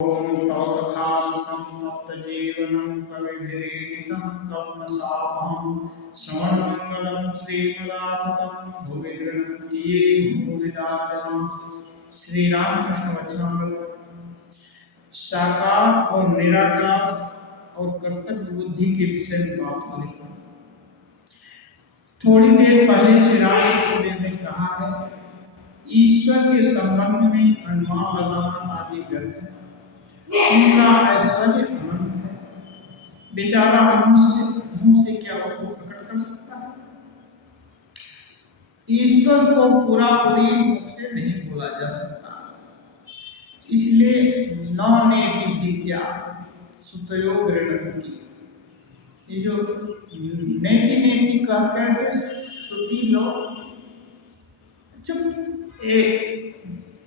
ॐ तौ तथामकं तप्तजीवनं कविभिरीडितं कल्मषापहं श्रवणमङ्गलं श्रीमदाततं भुवि गृह्णन्ति ये भूविदा जनम्। श्री रामकृष्ण वचनामृत। साकार और निराकार और कर्तव्य बुद्धि के विषय में बात हो रही है। थोड़ी देर पहले श्री रामकृष्ण देव ने कहा है ईश्वर के संबंध में अनुमान लगाना आदि व्यर्थ है। उनका ऐश्वर्य अनंत है। बेचारा मनुष्य मुंह से क्या उसको प्रकट कर सकता है। ईश्वर को पूरा पूरी मुख से नहीं बोला जा सकता। इसलिए न नेति विद्या सुतयो गृह्णन्ति। ये जो नेति नेति कह के श्रुति लोग चुप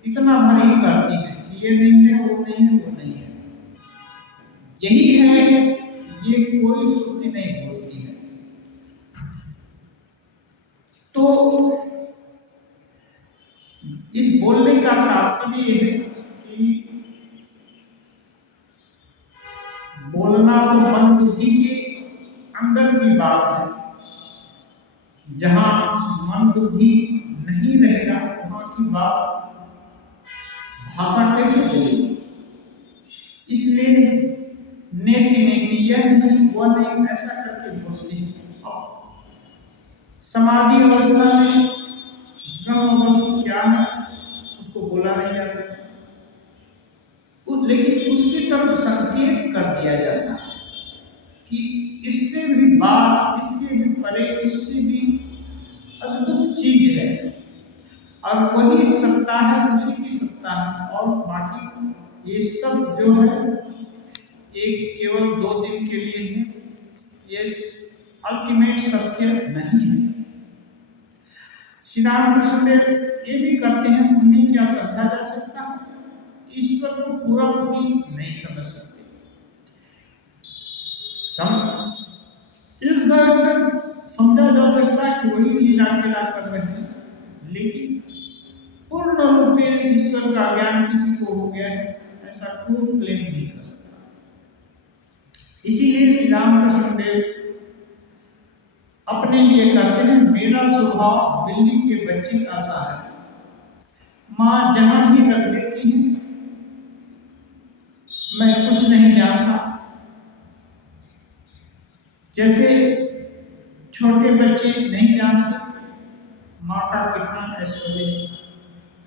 इतना भरी करती है कि ये नहीं है, वो नहीं है, वो नहीं है। यही है, ये कोई श्रुति नहीं बोलती है। तो इस बोलने का तात्पर्य यह है कि बोलना तो मन बुद्धि के अंदर की बात है। जहां मन बुद्धि नहीं रहेगा वहां की बात भाषा कैसे बोलेगी। इसलिए नेति नेति यह नहीं वो नहीं ऐसा करके बोलते हैं। समाधि अवस्था में ब्रह्म वस्तु क्या है उसको बोला नहीं जा सकता, लेकिन उसकी तरफ संकेत कर दिया जाता है कि इससे भी बात, इससे भी परे, इससे भी अद्भुत चीज है और वही सत्ता है, उसी की सत्ता है। और बाकी ये सब जो है एक केवल 2 दिन के लिए है। ये अल्टीमेट सत्य नहीं है। श्री रामकृष्ण देव ये भी कहते हैं उन्हें क्या समझा जा सकता है, ईश्वर को पूरा पूरी नहीं समझ सकते। इस तरह से समझा जा सकता है कि वही लीला खेला कर रहे हैं, लेकिन पूर्ण रूप में ईश्वर का ज्ञान किसी को हो गया है ऐसा कोई क्लेम नहीं कर सकता। इसीलिए श्री रामकृष्ण देव अपने लिए कहते हैं मेरा स्वभाव बिल्ली के बच्चे का सा है। माँ जहां भी रख देती है मैं कुछ नहीं जानता। जैसे छोटे बच्चे नहीं जानते माँ का कितना ऐश्वर्य है,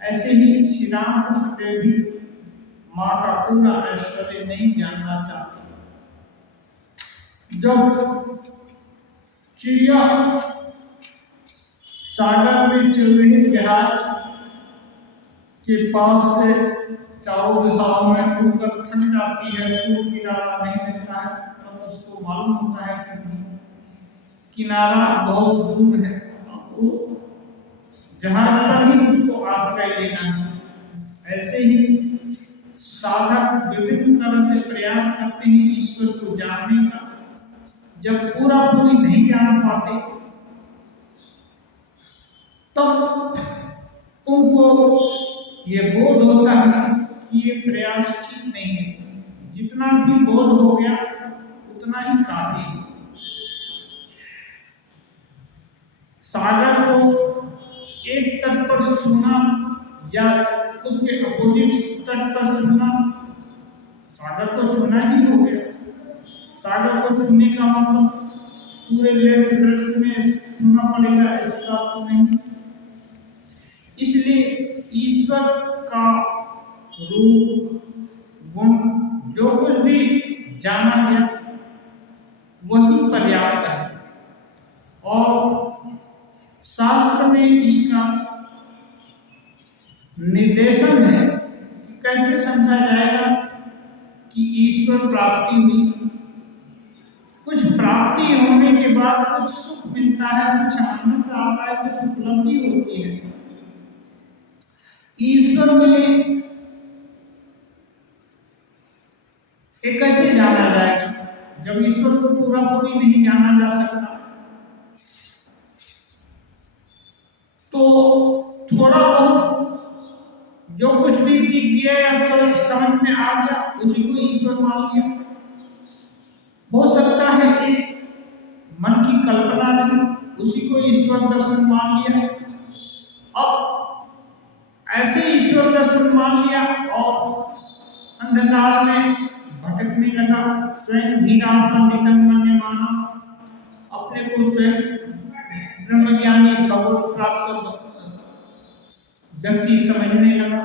ऐसे ही श्री रामकृष्ण देव भी माँ का पूरा ऐश्वर्य नहीं जानना चाहते। जब चिड़िया सागर में चल रही जहाज के पास से चारों दिशाओं में उड़कर थक जाती है, तो किनारा नहीं मिलता है, तब उसको मालूम होता है कि किनारा बहुत दूर है, वो जहाज पर ही उसको आश्रय लेना है। ऐसे ही साधक विभिन्न तरह से प्रयास करते हैं ईश्वर को जानने का। जब पूरा पूरी नहीं जान पाते तब उनको ये बोध होता है कि ये प्रयास ठीक नहीं है। जितना भी बोध हो गया उतना ही काफी है। सागर को एक तट पर छूना या उसके अपोजिट तट पर छूना, सागर को छूना ही हो गया। सागर को छूने का मतलब पूरे लेंथ ब्रेड्थ में छूना पड़ेगा, ऐसी बात तो नहीं। इसलिए ईश्वर का रूप गुण जो कुछ भी जाना गया वही पर्याप्त है। और शास्त्र में इसका निर्देशन है कि कैसे समझा जाएगा कि ईश्वर प्राप्ति हुई। कुछ प्राप्ति होने के बाद कुछ सुख मिलता है, कुछ आनंद आता है, कुछ उपलब्धि होती है। ईश्वर मिले ये कैसे जाना जाएगा जब ईश्वर को पूरा पूरी नहीं जाना जा सकता। तो थोड़ा बहुत जो कुछ भी दिख गया या समझ में आ गया उसी को ईश्वर मान लिया। हो सकता है एक मन की कल्पना नहीं, उसी को ईश्वर दर्शन मान लिया। अब ऐसे ईश्वर दर्शन मान लिया और अंधकार में भटकने लगा, स्वयं धीरा पंडितम मन्य माना, अपने को स्वयं ब्रह्मज्ञानी भगवत प्राप्त व्यक्ति समझने लगा।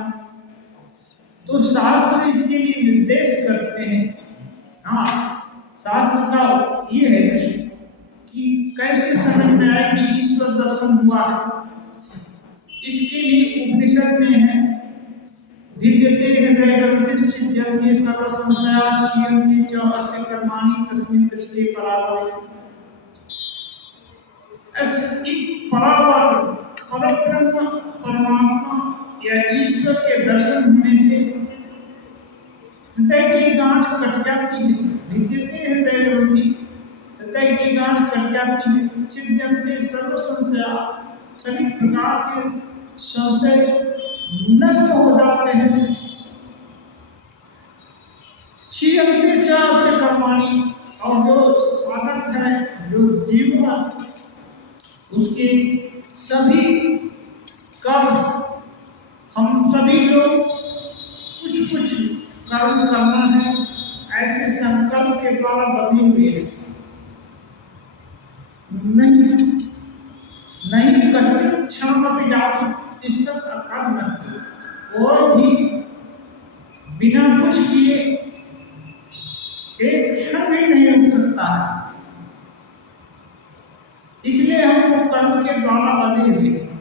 तो शास्त्र इसके लिए निर्देश करते हैं। हाँ, शास्त्र का ये है कि कैसे समझ में आए कि ईश्वर दर्शन हुआ है। इसके लिए उपनिषद में है दिव्यते हृदय ग्रंथिश्चिद्यन्ते सर्व संशया क्षीयन्ते च अस्य कर्माणि तस्मिन् दृष्टे परावरे। परावर परब्रह्म परमात्मा या ईश्वर के दर्शन होने से हृदय की गांठ कट जाती है। दिव्यते हृदय ग्रंथि, हृदय की गांठ कट जाती है। चिद्यन्ते सर्व संशया, सभी प्रकार के संशय नष्ट हो जाते हैं। क्षीयन्ते च अस्य कर्माणि, और जो साधक है, जो जीवन, उसके सभी कर्म, हम सभी लोग कुछ कुछ कर्म करना है ऐसे संकल्प के द्वारा बंधे हुए हैं। नहीं कश्चित् क्षणमपि जातु तिष्ठत् अकर्मणि, कोई भी बिना कुछ किए एक क्षण भी नहीं रुक सकता है। इसलिए हमको कर्म के द्वारा बंधे हुए हैं,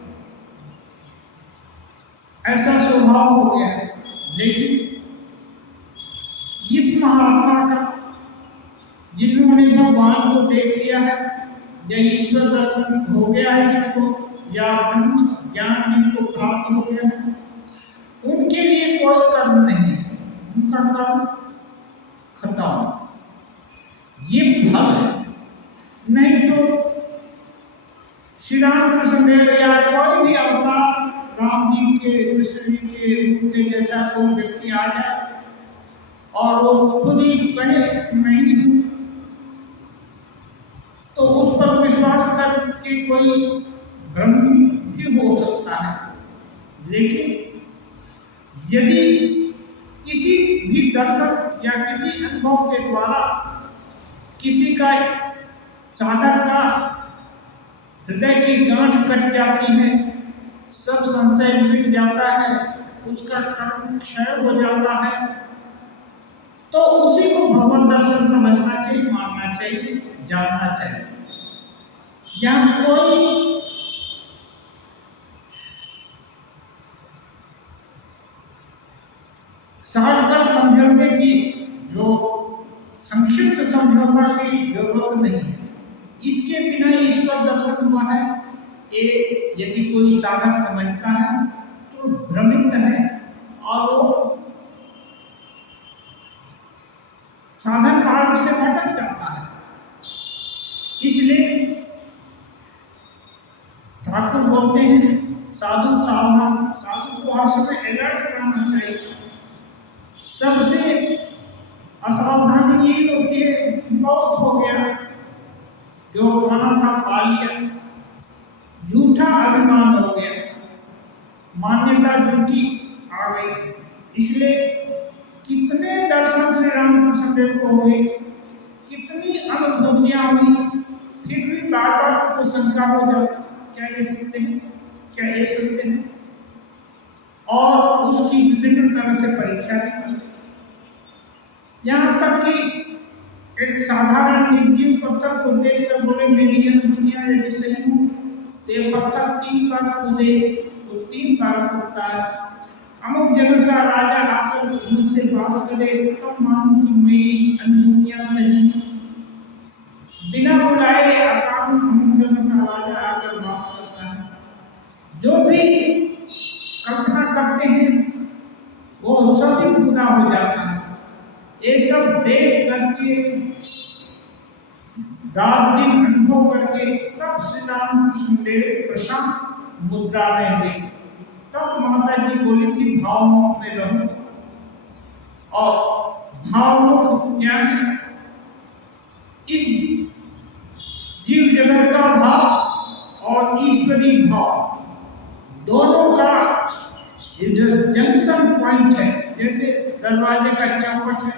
ऐसा स्वभाव हो गया है। लेकिन इस महात्मा का, जिन्होंने भगवान को देख लिया है या ईश्वर दर्शन हो गया है जिनको, या ब्रह्म ज्ञान जिनको प्राप्त हो गया है, उनके लिए कोई कर्म नहीं है, उनका कर्म खत्म। ये फल है। नहीं तो श्री रामकृष्ण देव या कोई भी अवतार, राम जी के, कृष्ण जी के रूप के जैसा कोई व्यक्ति आ जाए और वो खुद ही कहे नहीं, तो उस पर विश्वास करके कोई भ्रम भी हो सकता है। लेकिन यदि किसी भी दर्शन या किसी अनुभव के द्वारा किसी का, साधक का हृदय की गांठ कट जाती है, सब संशय मिट जाता है, उसका कर्म क्षय हो जाता है, तो उसी को भगवत दर्शन समझना चाहिए, मानना चाहिए, जानना चाहिए। यहाँ कोई शार्टकट समझौते की, जो संक्षिप्त समझौता की जरूरत नहीं है। इसके बिना ईश्वर दर्शन हुआ है, ये यदि कोई साधक समझता है तो भ्रमित है और वो साधन मार्ग से भटक जाता है। इसलिए ठाकुर बोलते हैं साधु सावधान, साधु को हर समय अलर्ट रहना चाहिए। सबसे असावधानी ये होती है, बहुत हो गया, जो पाना था पा लिया, झूठा अभिमान हो गया, मान्यता झूठी आ गई। इसलिए कितने दर्शन श्री रामकृष्ण देव को हुए, कितनी अनुभूतियां हुई, फिर भी बार बार को शंका हो जाती, क्या ये सत्य है, क्या ये सत्य है, और उसकी विभिन्न तरह से परीक्षा भी की। यहाँ तक कि एक साधारण निर्जीव पत्थर को देखकर बोले मेरी अनुभूतियां यदि सही हो, तो पत्थर 3 बार कूदे तो 3 बार कूदता है। अमुक जगह का राजा आकर मुझसे बात करे तब मानूं कि मेरी अनुभूतियां सही। बिना बुलाए अकारण अमुक जगह का राजा आकर बात करता है। जो भी कल्पना करते हैं वो सभी पूरा हो जाता है। ये सब देख करके, रात दिन अनुभव करके, तब श्री रामकृष्ण देव प्रशांत मुद्रा में हुए। तब माता जी बोली थी भाव में रहो, और क्या है, इस जीव जगत का भाव और ईश्वरीय भाव दोनों का ये जो जंक्शन पॉइंट है, जैसे दरवाजे का चौखट है,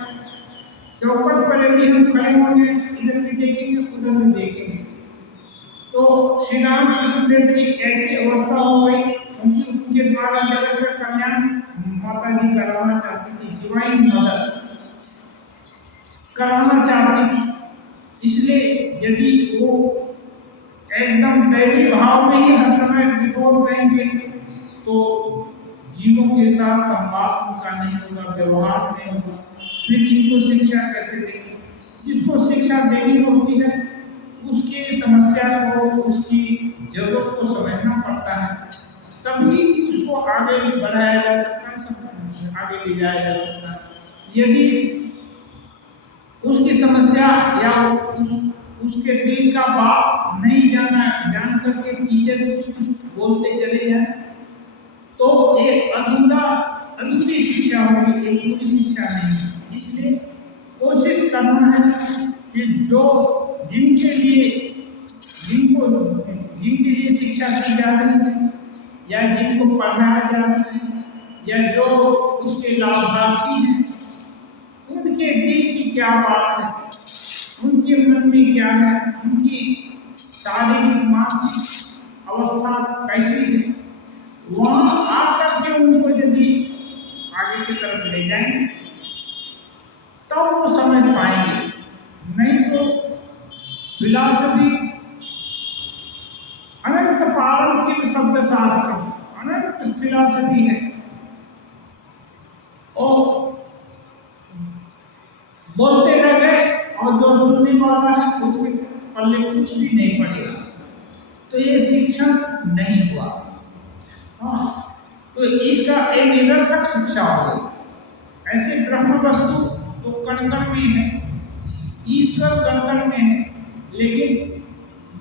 चौखट पर यदि हम खड़े होंगे, इधर भी देखेंगे उधर भी देखेंगे, तो श्री राम कृष्ण देव की ऐसी अवस्था हो गई, क्योंकि उनके द्वारा जगत का कल्याण माता जी कराना चाहती थी, डिवाइन मदर कराना चाहती थी। इसलिए यदि वो एकदम दैवी भाव में ही हर समय विभोर रहेंगे तो जीवों के साथ संवाद उनका नहीं होगा, व्यवहार नहीं होगा, फिर इनको शिक्षा कैसे देंगे? जिसको शिक्षा देनी होती है उसके समस्या को, उसकी जरूरत को समझना पड़ता है, तभी उसको आगे बढ़ाया जा सकता है, आगे ले जाया जा सकता है। यदि उसकी समस्या या उसके दिल का भाव नहीं जान करके टीचर कुछ बोलते चले जाए तो एक अधूरी शिक्षा होगी, एक पूरी शिक्षा नहीं। इसलिए कोशिश करना है कि जिनके लिए शिक्षा दी जा रही है या जिनको पढ़ाया जा रहा है या जो उसके लाभार्थी हैं, उनके दिल की क्या बात है, उनके मन में क्या है, उनकी शारीरिक मानसिक अवस्था कैसी है, वहाँ आकर के उनको यदि आगे की तरफ ले जाएंगे तब वो समझ पाएंगे। नहीं तो फिलॉसफी अनंत पारंकिक शब्द शास्त्र, अनंत फिलॉसफी है और बोलते रह गए और जो सुनने वाला है उसके पल्ले कुछ भी नहीं पड़ेगा, तो ये शिक्षण नहीं हुआ। हाँ, तो इसका एक निरर्थक शिक्षा हो गई। ऐसे ब्रह्म वस्तु तो कण कण में है, ईश्वर कण कण में है, लेकिन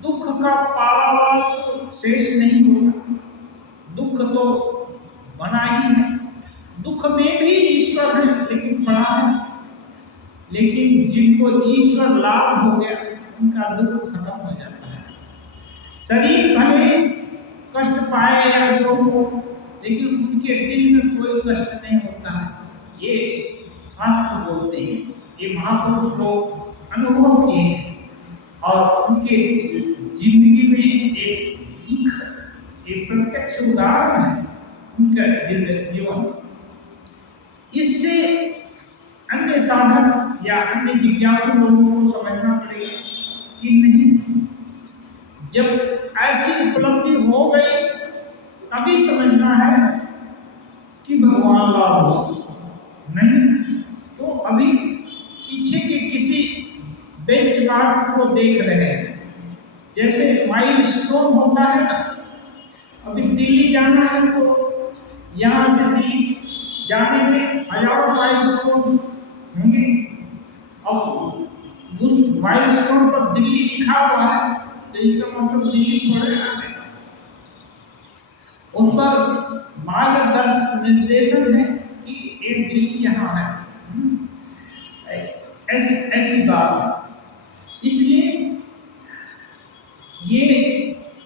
दुख का पारावार तो शेष नहीं होगा, दुख तो बना ही है, दुख में भी ईश्वर है लेकिन बड़ा है। लेकिन जिनको ईश्वर लाभ हो गया उनका दुख खत्म हो जाता है। शरीर भले कष्ट पाए या जो हो, लेकिन उनके दिल में कोई कष्ट नहीं होता है, ये शास्त्र बोलते हैं, ये महापुरुष लोग अनुभव किए हैं और उनके जिंदगी में एक प्रत्यक्ष उदाहरण है उनका जीवन। इससे अन्य साधक या अन्य जिज्ञासु लोगों को समझना पड़ेगा कि नहीं, जब ऐसी उपलब्धि हो गई तभी समझना है कि भगवान लाभ हो, नहीं तो अभी पीछे के किसी बेंचमार्क को देख रहे हैं। जैसे माइलस्टोन होता है ना, अभी दिल्ली जाना है तो यहाँ से दिल्ली जाने में हजारों माइलस्टोन होंगे, अब उस माइलस्टोन पर दिल्ली लिखा हुआ है तो इसका मतलब दिल्ली थोड़े है, उस पर मार्गदर्शन निर्देशन है कि एक दिल्ली यहाँ है, ऐसी बात है। इसलिए ये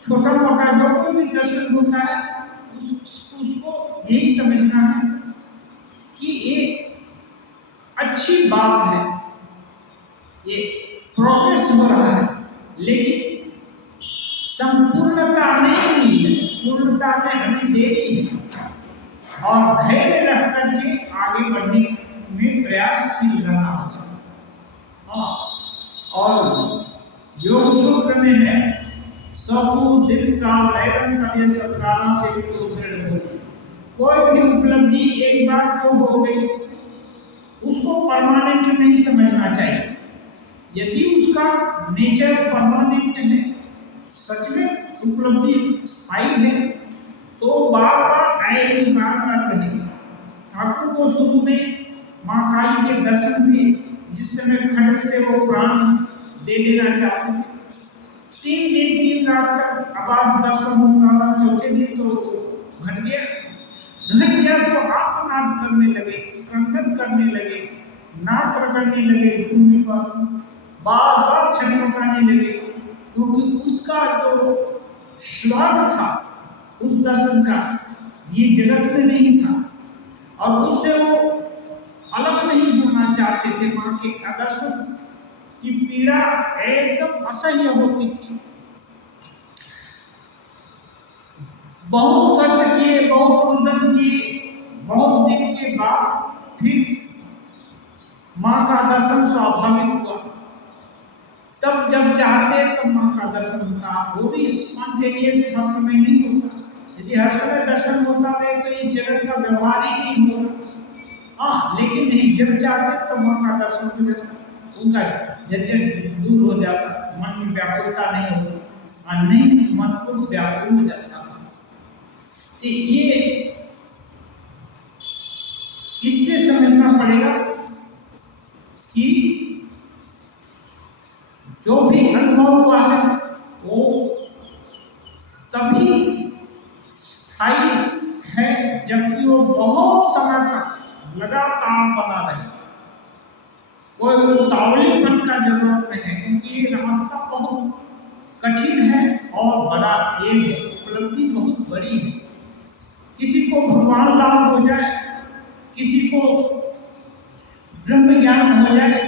छोटा मोटा जो कोई भी दर्शन होता है उसको यही समझना है कि ये अच्छी बात है, ये प्रोग्रेस हो रहा है, लेकिन संपूर्णता नहीं मिली है, पूर्णता में हमें देरी है और धैर्य रख करके आगे बढ़ने में प्रयासशील रहना होगा। और योग सूत्र में है, सबू दिल का लैरन का ये सत्कारा से भी तो दृढ़ हो। कोई भी उपलब्धि एक बार जो हो गई उसको परमानेंट नहीं समझना चाहिए। यदि उसका नेचर परमानेंट है, सच में उपलब्धि स्थायी है, तो बार बार आएगी, बार बार रहेगी। ठाकुर को शुरू में माँ काली के दर्शन भी, जिस समय खंड से वो प्राण दे देना चाहते थे, 3 दिन 3 रात तक अबाध दर्शन होता रहा। चौथे दिन तो घट गया तो आत्मनाद करने लगे, क्रंदन करने लगे, नाक रख करने लगे भूमि पर, बार बार छटपटाने लगे, क्योंकि उसका जो स्वाद था उस दर्शन का ये जगत में नहीं था, और उससे वो अलग नहीं होना चाहते थे। माँ के आदर्शन की पीड़ा एकदम असह्य होती थी। बहुत कष्ट किए, बहुत रुदन किए, बहुत दिन के बाद फिर माँ का दर्शन स्वाभाविक हुआ। तब जब चाहते तब माँ का दर्शन होता, वो भी स्पॉन्टेनियस हर समय नहीं होता। यदि हर समय दर्शन होता है तो इस जगत का व्यवहार ही नहीं होगा। हाँ, लेकिन नहीं, जब चाहते तब माँ का दर्शन हो जाता, उनका झंझट दूर हो जाता, मन में व्याकुलता नहीं होती। हाँ, नहीं, मन को व्याकुल हो जाता। तो ये इससे समझना पड़ेगा कि जो भी अनुभव हुआ है वो तभी स्थायी है जबकि वो बहुत समय तक लगातार बना रहे। कोई उतावलीपन का जरूरत नहीं है, क्योंकि ये रास्ता बहुत कठिन है और बड़ा ये है, उपलब्धि बहुत बड़ी है। किसी को भगवान लाभ हो जाए, किसी को ब्रह्म ज्ञान हो जाए,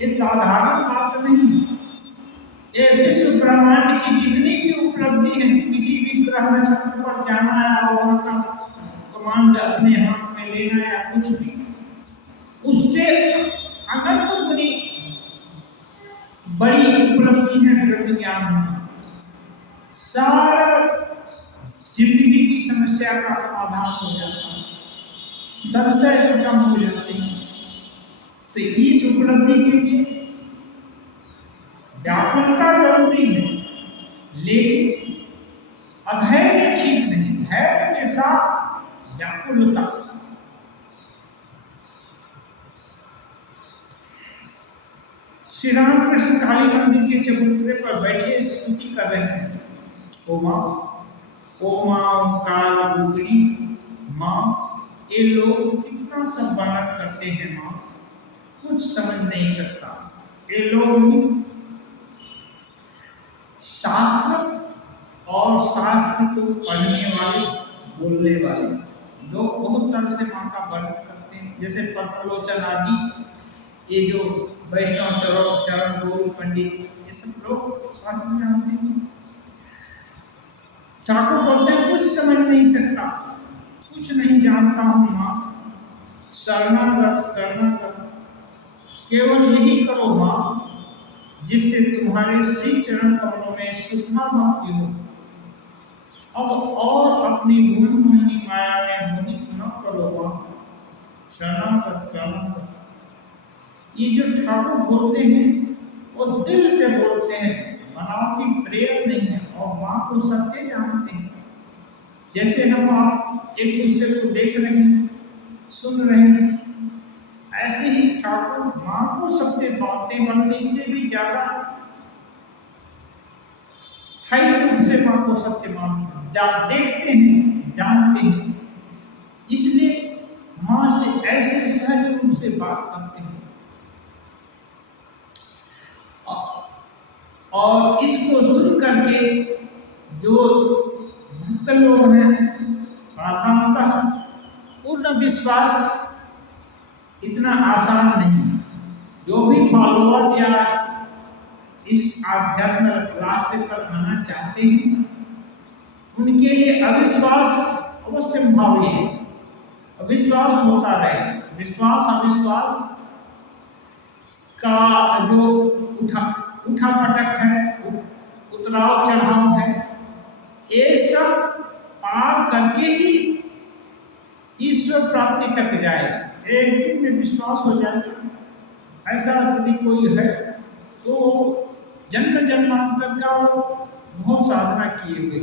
ये साधारण बात नहीं है। ये विश्व ब्रह्मांड की जितनी भी उपलब्धि है, किसी भी ग्रह नक्षत्र पर जाना या वहां का कमांड अपने हाथ में लेना या कुछ भी, उससे अनंत गुनी बड़ी उपलब्धि है ब्रह्म ज्ञान। सारा जिंदगी की समस्या का समाधान हो जाता है, संशय खत्म हो जाते हैं। तो इस उपलब्धि के लिए व्याकुलता जरूरी है, लेकिन अधैर्य ठीक नहीं। धैर्य के साथ व्याकुलता। श्री रामकृष्ण काली मंदिर के चबूतरे पर बैठे स्तुति कर रहे हैं। ओ माँ, ओ माँ ओंकार रूपिणी माँ, ये लोग कितना सब वर्णन करते हैं माँ, कुछ समझ नहीं सकता। ये लोग शास्त्र और शास्त्र को पढ़ने वाले, बोलने वाले लोग बहुत तरह से माँ का वर्णन करते हैं। जैसे पद्मलोचन आदि, ये जो वैष्णव चरण गौर पंडित, ये सब लोग शास्त्र जानते हैं। ठाकुर बोलते हैं कुछ समझ नहीं सकता, कुछ नहीं जानता हूँ माँ, शरणागत शरणागत, केवल यही करो माँ जिससे तुम्हारे श्री चरण कमलों में शुद्धता भक्ति हो। अब और अपनी भूल मोहिनी माया में मोहित न करो माँ, शरणागत शरणागत। ये जो ठाकुर बोलते हैं वो दिल से बोलते हैं, बनावटी प्रेम नहीं है, और माँ को सत्य जानते हैं। जैसे हम आप एक दूसरे को देख रहे हैं, सुन रहे हैं, ऐसे ही ठाकुर माँ को सत्य बातें बनते, इससे भी ज्यादा स्थायी रूप से माँ को सत्य देखते हैं, जानते हैं। इसलिए माँ से ऐसे सहज रूप से बात करते हैं। और इसको सुन करके जो भक्त लोग हैं, साधारणतः पूर्ण विश्वास इतना आसान नहीं है। जो भी फॉलोअर या इस आध्यात्म रास्ते पर आना चाहते हैं, उनके लिए अविश्वास अवश्य भावी है। अविश्वास होता रहे, विश्वास अविश्वास का जो उठा पटक है, उतराव चढ़ाव है, ये सब पार करके ही ईश्वर प्राप्ति तक जाएगा। एक दिन में विश्वास हो जाएगा। ऐसा यदि कोई है तो जन्म जन्मांतर का वो बहुत साधना किए हुए,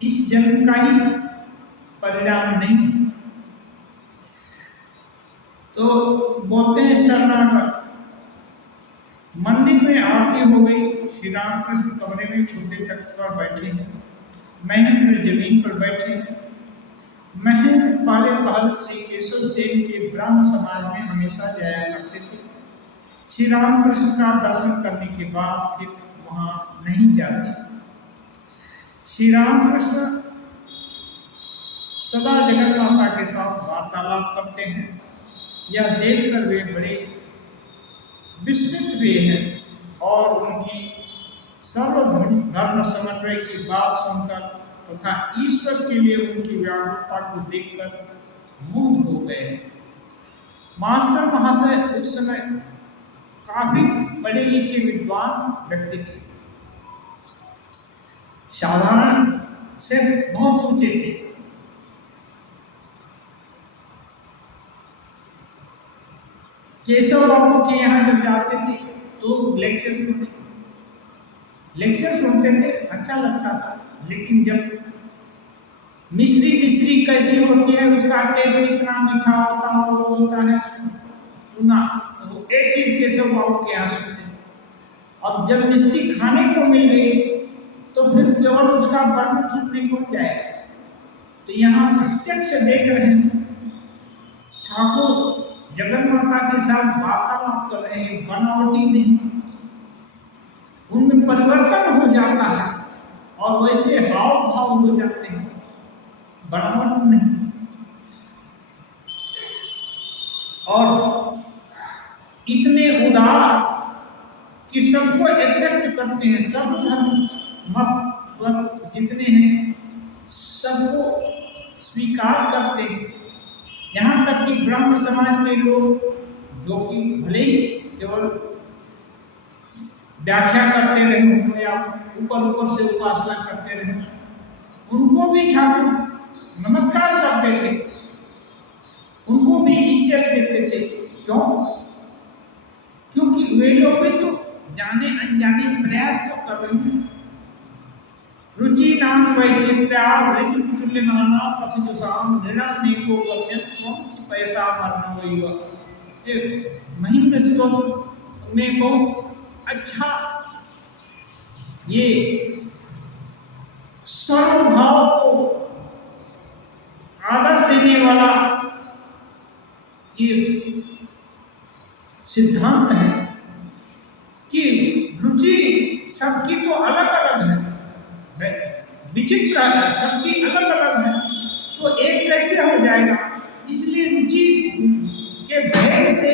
इस जन्म का ही परिणाम नहीं है। तो बोलते हैं शरणागत। मंदिर में आरती हो गई, श्री रामकृष्ण कमरे में छोटे तख्त पर बैठे हैं, महेंद्र जमीन पर बैठे हैं। महंत पाले पहल श्री केशव सेन के ब्रह्म समाज में हमेशा जाया करते थे। श्री रामकृष्ण का दर्शन करने के बाद फिर वहां नहीं जाते। श्री रामकृष्ण सदा जगन माता के साथ वार्तालाप करते हैं। यह देखकर वे बड़े विस्मित हुए हैं और उनकी सर्वधर्म समन्वय की बात सुनकर तथा ईश्वर के लिए उनकी व्याकुलता को देखकर मुग्ध हो गए। मास्टर महाशय उस समय काफी पढ़े लिखे विद्वान व्यक्ति थे, साधारण से बहुत ऊंचे थे। केशव बाबू के यहाँ जब जाते थे तो लेक्चर सुनते थे, अच्छा लगता था। लेकिन जब मिश्री कैसी होती है, उसका टेस्ट इतना मीठा होता है, वो होता है सुना, तो एक चीज केशव बाबू के यहाँ सुनते। अब जब मिश्री खाने को मिल गई तो फिर केवल उसका वर्णन सुनने को जाएगा। तो यहाँ प्रत्यक्ष देख रहे हैं ठाकुर जगन माता के साथ वार्तालाप कर रहे हैं, बनावटी नहीं, उनमें परिवर्तन हो जाता है और वैसे हाव भाव हो जाते हैं, बनावट नहीं। और इतने उदार कि सबको एक्सेप्ट करते हैं, सब धर्म मत जितने हैं सबको स्वीकार करते हैं। यहाँ तक कि ब्रह्म समाज के लोग जो कि भले ही केवल व्याख्या करते रहे होंगे या ऊपर से उपासना करते रहे, उनको भी ठाकुर नमस्कार करते थे, उनको भी इज्जत देते थे। क्यों? क्योंकि वे लोग भी तो जाने अनजाने प्रयास तो कर रहे हैं। रुचि नाम वैचित्र्या ऋतु तुल्य नाना पथ जुसाम निर्णय को स्वंस पैसा मरना वही। एक महिम स्तोत्र में बहुत अच्छा ये सर्वभाव को आदर देने वाला ये सिद्धांत है कि रुचि सबकी तो अलग अलग है, विचित्र है, सबकी अलग अलग है, तो एक कैसे हो जाएगा? इसलिए रुचि के भेद से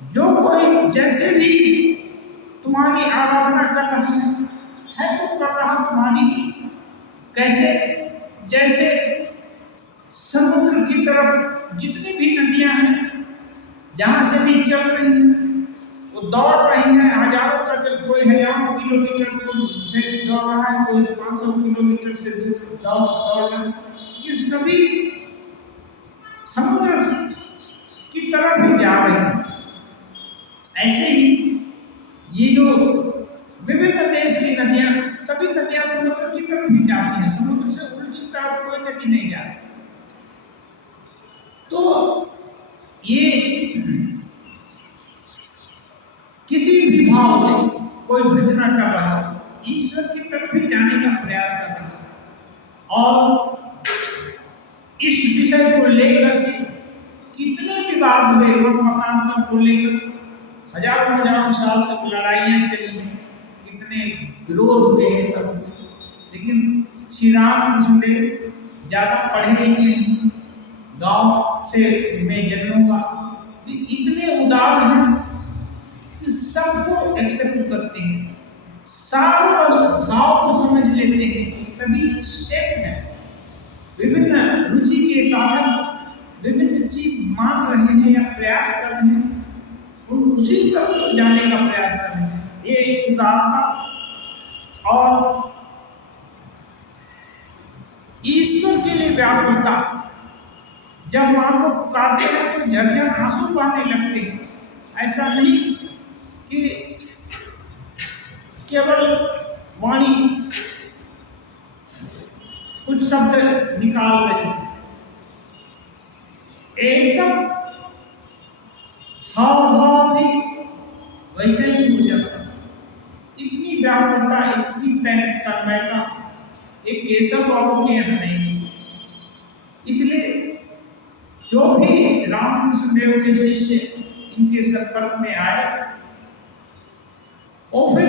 जो कोई जैसे भी तुम्हारी आराधना कर रहा है तो कर रहा तुम्हारी ही। कैसे? जैसे समुद्र की तरफ जितनी भी नदियां हैं, जहां से भी चल रही हैं, वो दौड़ रही है, हजारों तक, कोई हजारों किलोमीटर से दौड़ रहा है, कोई 500 किलोमीटर से दूर दौड़ रहा है। ये सभी समुद्र की तरफ ही जा रहे हैं। ऐसे ही ये जो विभिन्न देश की नदियां, सभी नदियां समुद्र की तरफ ही जाती हैं, समुद्र से उल्टी तरफ कोई नदी नहीं जा रही। तो ये किसी भी भाव से कोई भजना कर रहा है, ईश्वर की तरफ ही जाने का प्रयास कर रहा है। और इस विषय को लेकर के कितने विवाद हुए, मतांतर को लेकर हजारों साल तक लड़ाइयां चली हैं, कितने विरोध हुए हैं सब। लेकिन श्री रामकृष्ण देव ज्यादा पढ़े लिखे नहीं, गांव से में जन्मों का, इतने उदार हैं कि सबको एक्सेप्ट करते हैं, सारे भाव को समझ लेते हैं। सभी स्टेप है, विभिन्न रुचि के साधन विभिन्न चीज मान रहे हैं या प्रयास कर रहे हैं, उसी तरफ जाने का प्रयास कर रहे हैं। ये उदारता और ईश्वर के लिए व्याकुलता, जब मां को पुकारते हैं तो झरझर आंसू बहने लगते हैं। ऐसा नहीं कि केवल वाणी कुछ शब्द निकाल रहे हैं, एकदम हाव भाव भी वैसे ही हो जाता है। इतनी व्याकुलता, इतनी तन्मयता एक केशव बाबू के यहाँ नहीं। जो भी रामकृष्ण देव के शिष्य इनके संपर्क में आए और फिर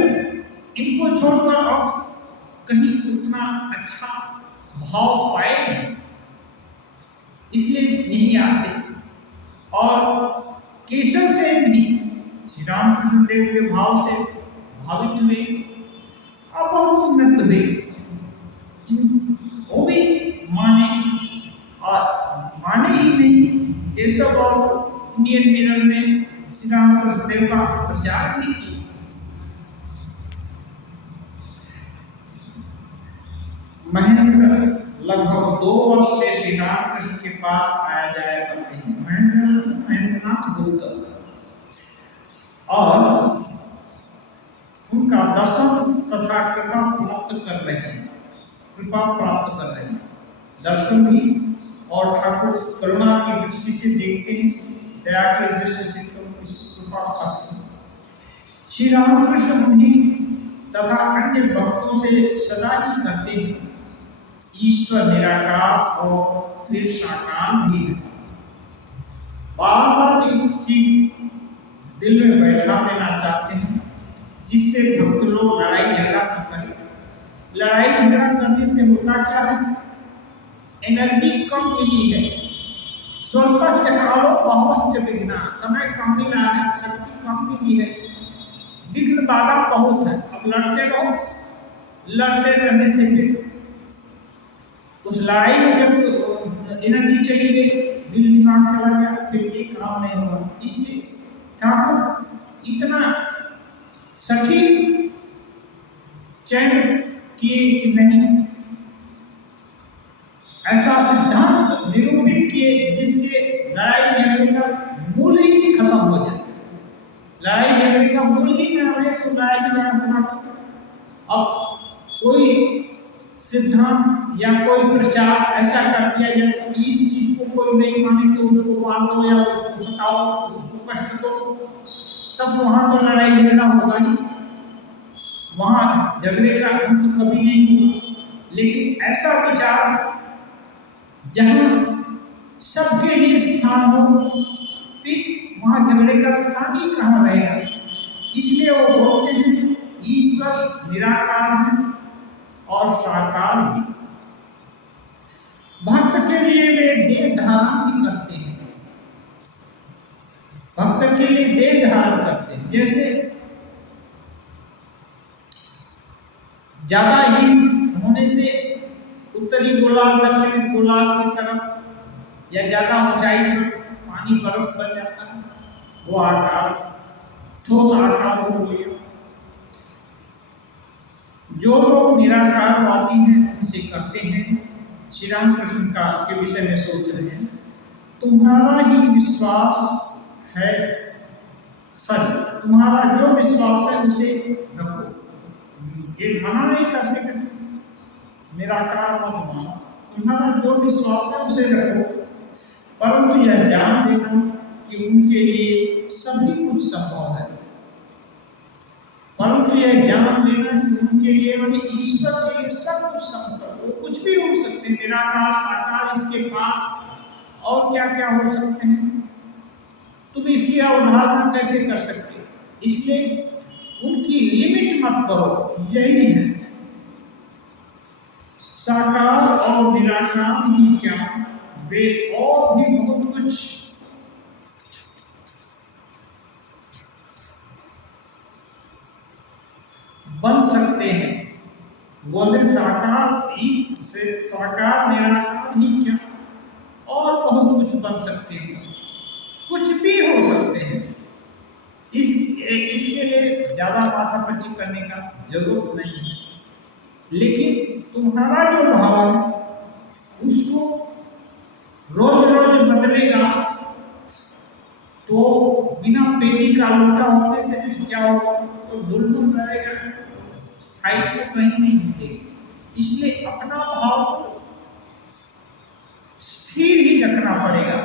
इनको छोड़कर और कहीं उतना अच्छा भाव पाए नहीं, इसलिए नहीं आते। और केशव से भी श्री रामकृष्ण देव के भाव से भावित हुए, अब बहुत उन्नत हुए, वो भी माने, और माने ही नहीं, केशव और इंडियन मिरर में श्री रामकृष्ण देव का प्रचार भी किया। महेंद्र लगभग 2 वर्ष से श्री रामकृष्ण के पास आया जाया करते हैं, महेंद्रनाथ गौतम, और उनका दर्शन तथा कृपा प्राप्त कर रहे हैं, दर्शन भी, और ठाकुर करुणा की दृष्टि से देखते हैं, दया की दृष्टि से तो उसकी कृपा खाते हैं। श्री रामकृष्ण मुनि तथा अन्य भक्तों से सदा ही कहते हैं, ईश्वर निराकार और फिर साकार भी है। बार बार एक चीज दिल में बैठा देना चाहते हैं, जिससे भक्त लोग लड़ाई झगड़ा न करें। लड़ाई झगड़ा करने से होता क्या है? एनर्जी कम मिली है। स्वल्पश्च कालो बहुश्च विघ्ना, समय कम मिला है, शक्ति कम मिली है, विघ्न बाधा बहुत है। अब लड़ते रहो, लड़ते रहने से फिर उस लड़ाई में जब एनर्जी चली गई, दिल दिमाग चला गया, फिर ये काम नहीं होगा। इसलिए ठाकुर इतना सटीक चयन किए कि नहीं, ऐसा सिद्धांत निरूपित किए जिसके लड़ाई झगड़े का मूल ही खत्म हो जाए। लड़ाई झगड़े का मूल ही न रहे तो लड़ाई झगड़ा होना। अब कोई सिद्धांत या कोई प्रचार ऐसा कर दिया जाए कि इस चीज को कोई नहीं माने तो उसको मार दो या उसको सताओ, उसको कष्ट दो, तब वहां तो लड़ाई झगड़ा होगा ही, वहां झगड़े का अंत कभी नहीं होगा। लेकिन ऐसा विचार जहां सबके लिए स्थान हो, फिर वहां झगड़े का स्थान ही कहाँ रहेगा। इसलिए वो बोलते हैं ईश्वर निराकार है और साकार भी। भक्त के लिए वे देह धारण भी करते हैं, भक्त के लिए देह धारण करते हैं। जैसे ज्यादा ही होने से उत्तरी गोलार्ध दक्षिणी गोलार्ध की तरफ या ज्यादा ऊंचाई पर पानी बर्फ बन जाता है, वो आकार ठोस आकार हो गया। जो लोग निराकारवादी हैं उनसे कहते हैं, श्री रामकृष्ण का के विषय में सोच रहे हैं, तुम्हारा ही विश्वास है, तुम्हारा जो विश्वास है उसे रखो। ये मना नहीं करते कि निराकार मत मानो, तुम्हारा जो विश्वास है उसे रखो, परंतु यह जान लेना कि उनके लिए सभी कुछ संभव है। परंतु यह जान लेना कि उनके लिए, माने ईश्वर के लिए सब कुछ संभव है। वो कुछ भी हो सकते हैं, निराकार साकार, इसके बाद और क्या क्या हो सकते हैं, तुम इसकी अवधारणा कैसे कर सकते। इसलिए उनकी लिमिट मत करो, यही है। साकार और निराकार ही क्या, वे और भी बहुत कुछ बन सकते हैं। बोले साकार ही से साकार निराकार ही क्या, और बहुत कुछ बन सकते हैं, कुछ भी हो सकते हैं। इसके लिए ज्यादा माथापच्ची करने का जरूरत नहीं है। लेकिन तुम्हारा जो भाव है उसको रोज रोज बदलेगा तो बिना पेनी का लोटा होने से भी क्या होगा, तो दुलमुल रहेगा, स्थायित्व कहीं नहीं मिलेगी। इसलिए अपना भाव स्थिर ही रखना पड़ेगा।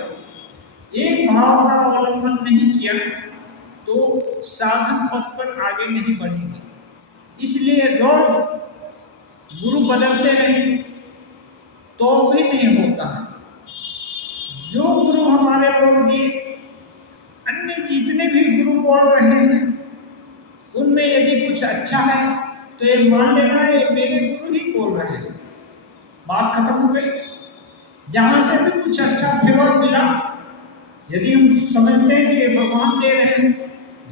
एक भाव का अवलंबन नहीं किया तो साधन पथ पर आगे नहीं बढ़ेंगे। इसलिए रोज गुरु बदलते रहेंगे तो भी नहीं होता है। जो गुरु हमारे बोल दिए, अन्य जितने भी गुरु बोल रहे हैं उनमें यदि कुछ अच्छा है तो ये मान लेना है ये मेरे गुरु ही बोल रहे हैं, बात खत्म हो गई। जहां से भी कुछ अच्छा फेवर मिला, यदि हम समझते हैं कि ये भगवान दे रहे हैं,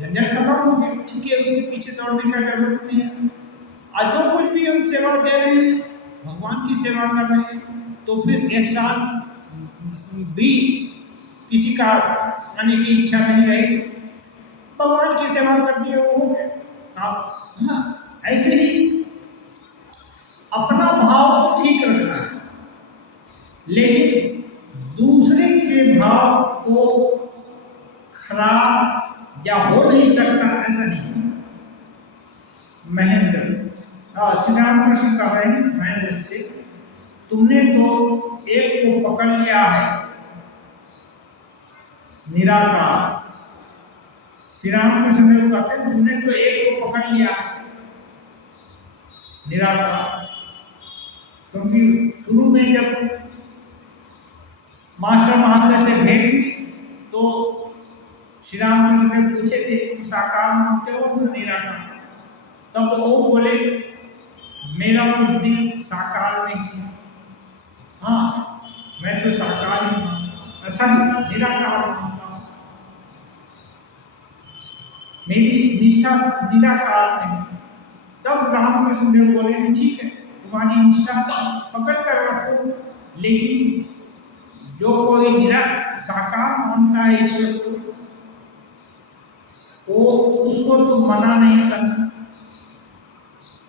झंझट खत्म हो गया, इसके उसके पीछे दौड़ने का जरूरत नहीं है। आज जो कुछ भी हम सेवा दे रहे हैं, भगवान की सेवा कर रहे हैं, तो फिर एक साल भी किसी का आने की इच्छा नहीं रहेगी, भगवान की सेवा कर दिए वो हो गया। आप हाँ, ऐसे ही अपना भाव ठीक रखना है, लेकिन दूसरे के भाव को खराब या हो नहीं सकता ऐसा नहीं। महेंद्र श्री रामकृष्ण कह रहे हैं महेंद्र से, तुमने तो एक को पकड़ लिया है निराकार। श्री रामकृष्ण देव कहते हैं तुमने तो एक को पकड़ लिया है निराकार। क्योंकि शुरू में जब मास्टर महाशय से भेंट हुई तो श्री रामकृष्ण ने पूछे थे तुम साकार मानते हो या निराकार? तब वो बोले मेरा तो दिल साकार नहीं है, हाँ मैं तो साकार ही मानता हूँ, सॉरी निराकार मानता हूँ, मेरी निष्ठा निराकार नहीं। तब रामकृष्ण देव बोले ठीक है तुम्हारी निष्ठा पकड़ कर रखो, लेकिन जो कोई साकार मानता है ईश्वर को, वो उसको तो मना नहीं करना,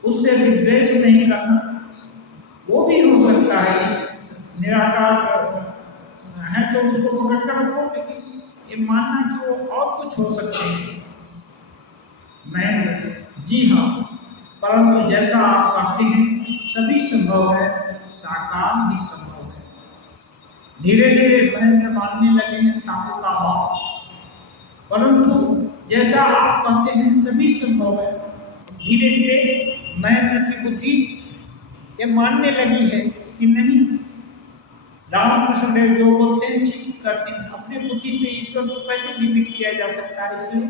उससे विद्वेष नहीं करना। वो भी हो सकता है इस निराकार है तो उसको पकड़ कर रखो, लेकिन ये मानना कि वो और कुछ हो सकते हैं। मैं जी हाँ, परंतु जैसा आप कहते हैं सभी संभव है, साकार भी संभव है। धीरे धीरे महेंद्र मानने लगे हैं ठाकुर का भाव, परंतु जैसा आप कहते हैं सभी संभव है। धीरे धीरे महेंद्र की बुद्धि ये मानने लगी है कि नहीं, रामकृष्ण देव जो बोलते हैं ठीक करते हैं, अपने बुद्धि से ईश्वर को कैसे लिमिट किया जा सकता है, इसलिए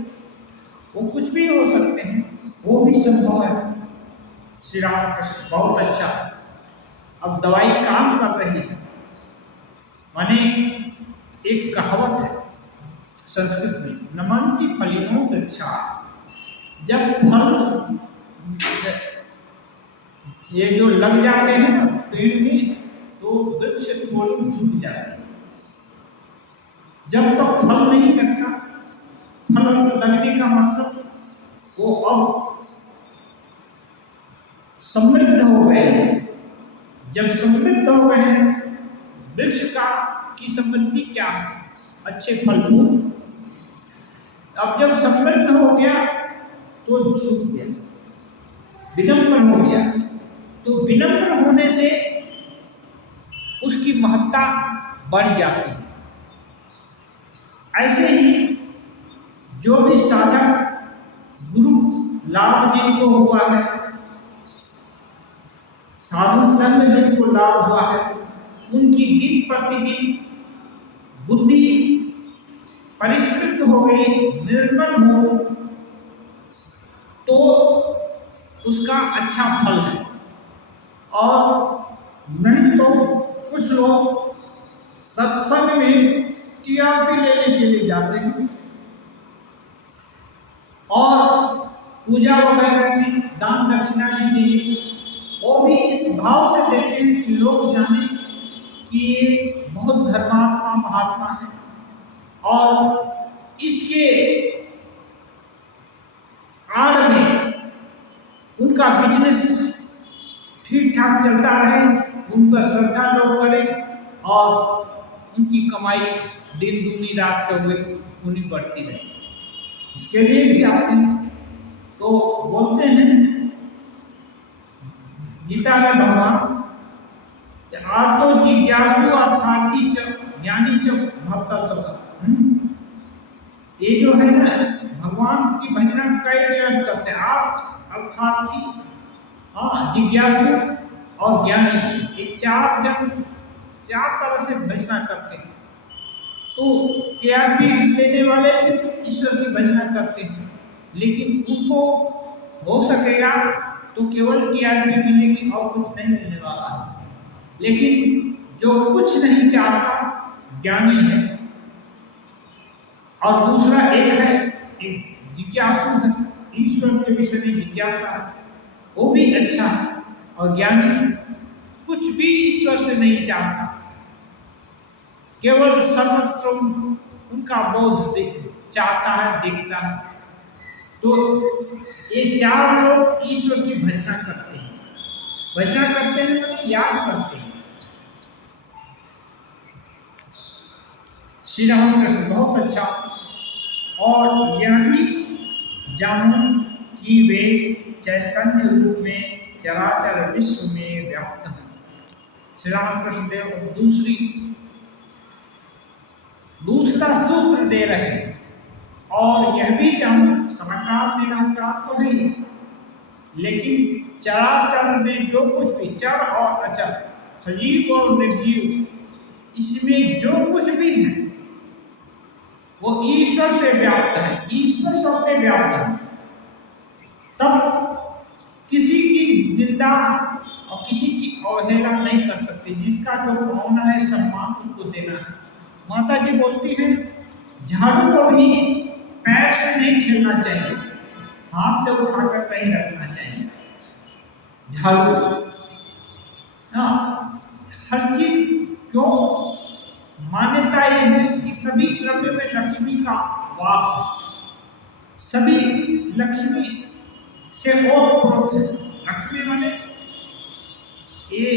वो कुछ भी हो सकते हैं, वो भी संभव है। श्री रामकृष्ण बहुत अच्छा। अब दवाई काम कर रही है, माने एक कहावत है संस्कृत में, नमन्ति फलिनो वृक्षा। जब फल ये जो लग जाते हैं ना पेड़ में, तो वृक्ष थोड़ी झुक जाते हैं। जब तक फल नहीं लगता, फल लगने का मतलब वो अब समृद्ध हो गए हैं। जब समृद्ध हो गए हैं, वृक्ष की समृद्धि क्या है? अच्छे फल फूल। अब जब समृद्ध हो गया तो झुक गया, विनम्र हो गया, तो विनम्र होने से उसकी महत्ता बढ़ जाती है। ऐसे ही जो भी साधक गुरु लाभ जिनको हुआ है, साधु संग जिनको लाभ हुआ है, उनकी दिन प्रतिदिन बुद्धि परिष्कृत हो गई, निर्मल हो, तो उसका अच्छा फल है। और नहीं तो कुछ लोग सत्संग में टीआरपी लेने के लिए जाते हैं और पूजा वगैरह में दान दक्षिणा भी देंगे, वो भी इस भाव से देते हैं कि लोग जाने कि ये बहुत धर्मात्मा महात्मा है और इसके आड़ में उनका बिजनेस ठीक ठाक चलता रहे, उन पर श्रद्धा लोग करें और उनकी कमाई दिन दूनी रात चौगुनी बढ़ती रहे। इसके लिए भी आते हैं। तो बोलते हैं गीता में भगवान, आर्तो जिज्ञासु अर्थार्थी च ज्ञानी च भक्त सब। ये जो है ना, भगवान की भजना कई मिनट करते हैं। आप अर्थार्थी, हाँ, जिज्ञासु और ज्ञानी, ये चार जन चार तरह से भजना करते हैं। तो टीआरपी लेने वाले भी ईश्वर की भजना करते हैं, लेकिन उनको हो सकेगा तो केवल टीआरपी मिलेगी और कुछ नहीं मिलने वाला है। लेकिन जो कुछ नहीं चाहता ज्ञानी है, और दूसरा एक है एक जिज्ञासु है, ईश्वर के विषय में जिज्ञासा है, वो भी अच्छा है। और ज्ञानी कुछ भी ईश्वर से नहीं चाहता, केवल सर्वत्र उनका बोध चाहता है, देखता है। तो ये चार लोग ईश्वर की भजना करते हैं। भजना करते हैं मतलब याद करते हैं। श्री रामकृष्ण बहुत अच्छा, और यह भी जानूं कि वे चैतन्य रूप में चराचर विश्व में व्याप्त हैं। श्री रामकृष्ण देव दूसरा सूत्र दे रहे हैं, और यह भी जानूं साकार निराकार तो है, लेकिन चराचर में जो कुछ भी चर और अचर, सजीव और निर्जीव, इसमें जो कुछ भी है वो ईश्वर से व्याप्त है, ईश्वर सब में व्याप्त है। तब किसी की निंदा और किसी की अवहेलना नहीं कर सकते। जिसका जो भावना है सम्मान उसको देना है। माता जी बोलती हैं झाड़ू को भी पैर से नहीं खेलना चाहिए, हाथ से उठाकर कहीं रखना चाहिए। झाड़ू हर चीज क्यों, मान्यता यह है कि सभी द्रव्य में लक्ष्मी का वास है, सभी लक्ष्मी से ओतप्रोत है। लक्ष्मी माने ये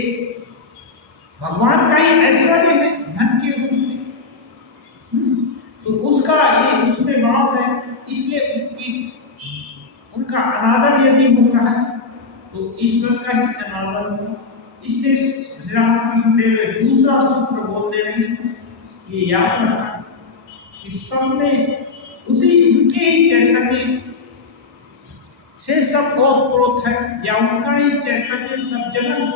भगवान का ही ऐश्वर्य है धन के रूप में। तो उसका ये उसमें वास है, इसलिए उनका अनादर यदि होता है तो ईश्वर का ही अनादर होगा। इसलिए श्री रामकृष्ण देव दूसरा सूत्र बोल दे रहे हैं कि याद रखना कि सब में उसी उनके ही चैतन्य से सब ओतप्रोत है, या उनका ही चैतन्य सब जगह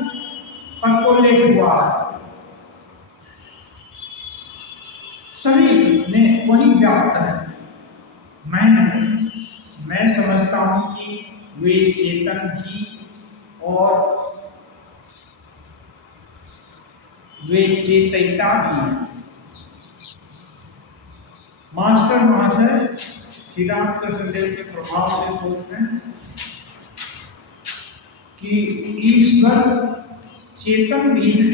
परकोलेट हुआ है, सभी में वही व्याप्त है। मैं समझता हूं कि वे चेतन भी और वे चेतयिता भी हैं। मास्टर महाशय श्री रामकृष्ण देव के प्रभाव से सोचते हैं कि ईश्वर चेतन भी है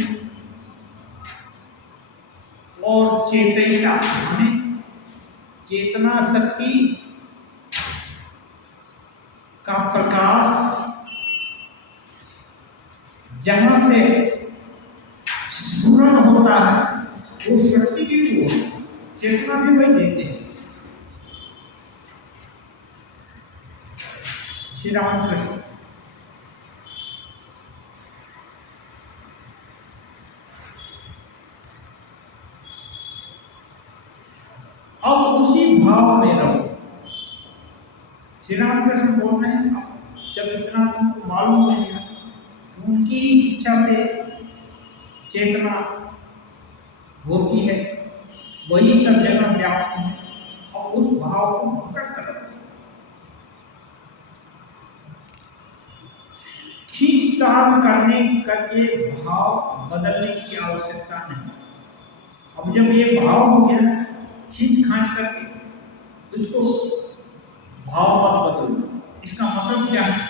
और चेतयिता, हमें चेतना शक्ति का प्रकाश जहां से स्फुरण होता है वो शक्ति भी वो चेतना भी वही देते हैं। श्री रामकृष्ण अब उसी भाव में रहो। श्री रामकृष्ण बोल रहे हैं जब इतना तुमको मालूम हो गया, उनकी इच्छा से चेतना होती है, वही सब जगह व्याप्त है, और उस भाव को प्रकट करो। खींचतान करके भाव बदलने की आवश्यकता नहीं। अब जब ये भाव हो गया, खींच खांच करके उसको भाव मत बदलो। इसका मतलब क्या है?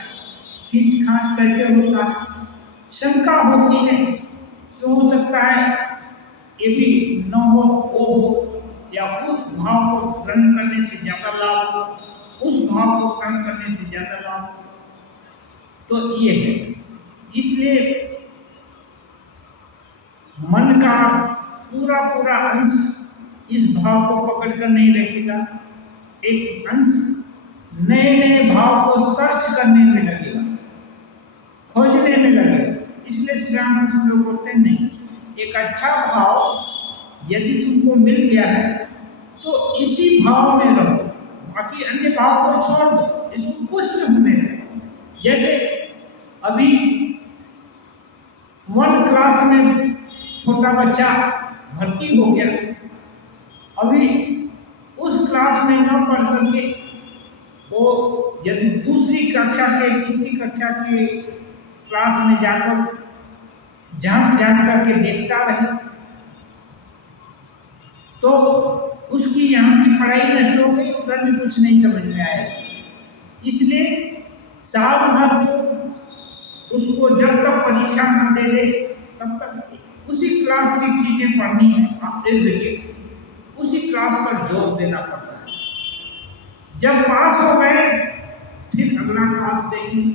खींच खांच कैसे होता है? शंका होती है, क्यों हो सकता है ये भी न हो, वो हो, या उस भाव को ग्रहण करने से ज्यादा लाभ हो, उस भाव को ग्रहण करने से ज्यादा लाभ हो। तो ये है, इसलिए मन का पूरा अंश इस भाव को पकड़कर नहीं रखेगा। एक अंश नए भाव को सर्च करने में लगेगा, खोजने में लगेगा। इसलिए श्री रामकृष्ण बोलते हैं नहीं, एक अच्छा भाव यदि तुमको मिल गया है तो इसी भाव में रहो, बाकी अन्य भाव को छोड़ दो, इसको पुष्ट होने दो। जैसे अभी 1 क्लास में छोटा बच्चा भर्ती हो गया अभी उस क्लास में न पढ़ करके वो यदि दूसरी कक्षा के तीसरी कक्षा के क्लास में जाकर झांक झांक करके देखता रहे तो उसकी यहाँ की पढ़ाई नष्ट हो गई, उधर भी कुछ नहीं समझ में आया। इसलिए साल भर तो उसको जब तक परीक्षा न दे दे तब तक उसी क्लास की चीजें पढ़नी है, आप देखिए उसी क्लास पर जोर देना पड़ता है। जब पास हो गए फिर अगला क्लास देखेंगे।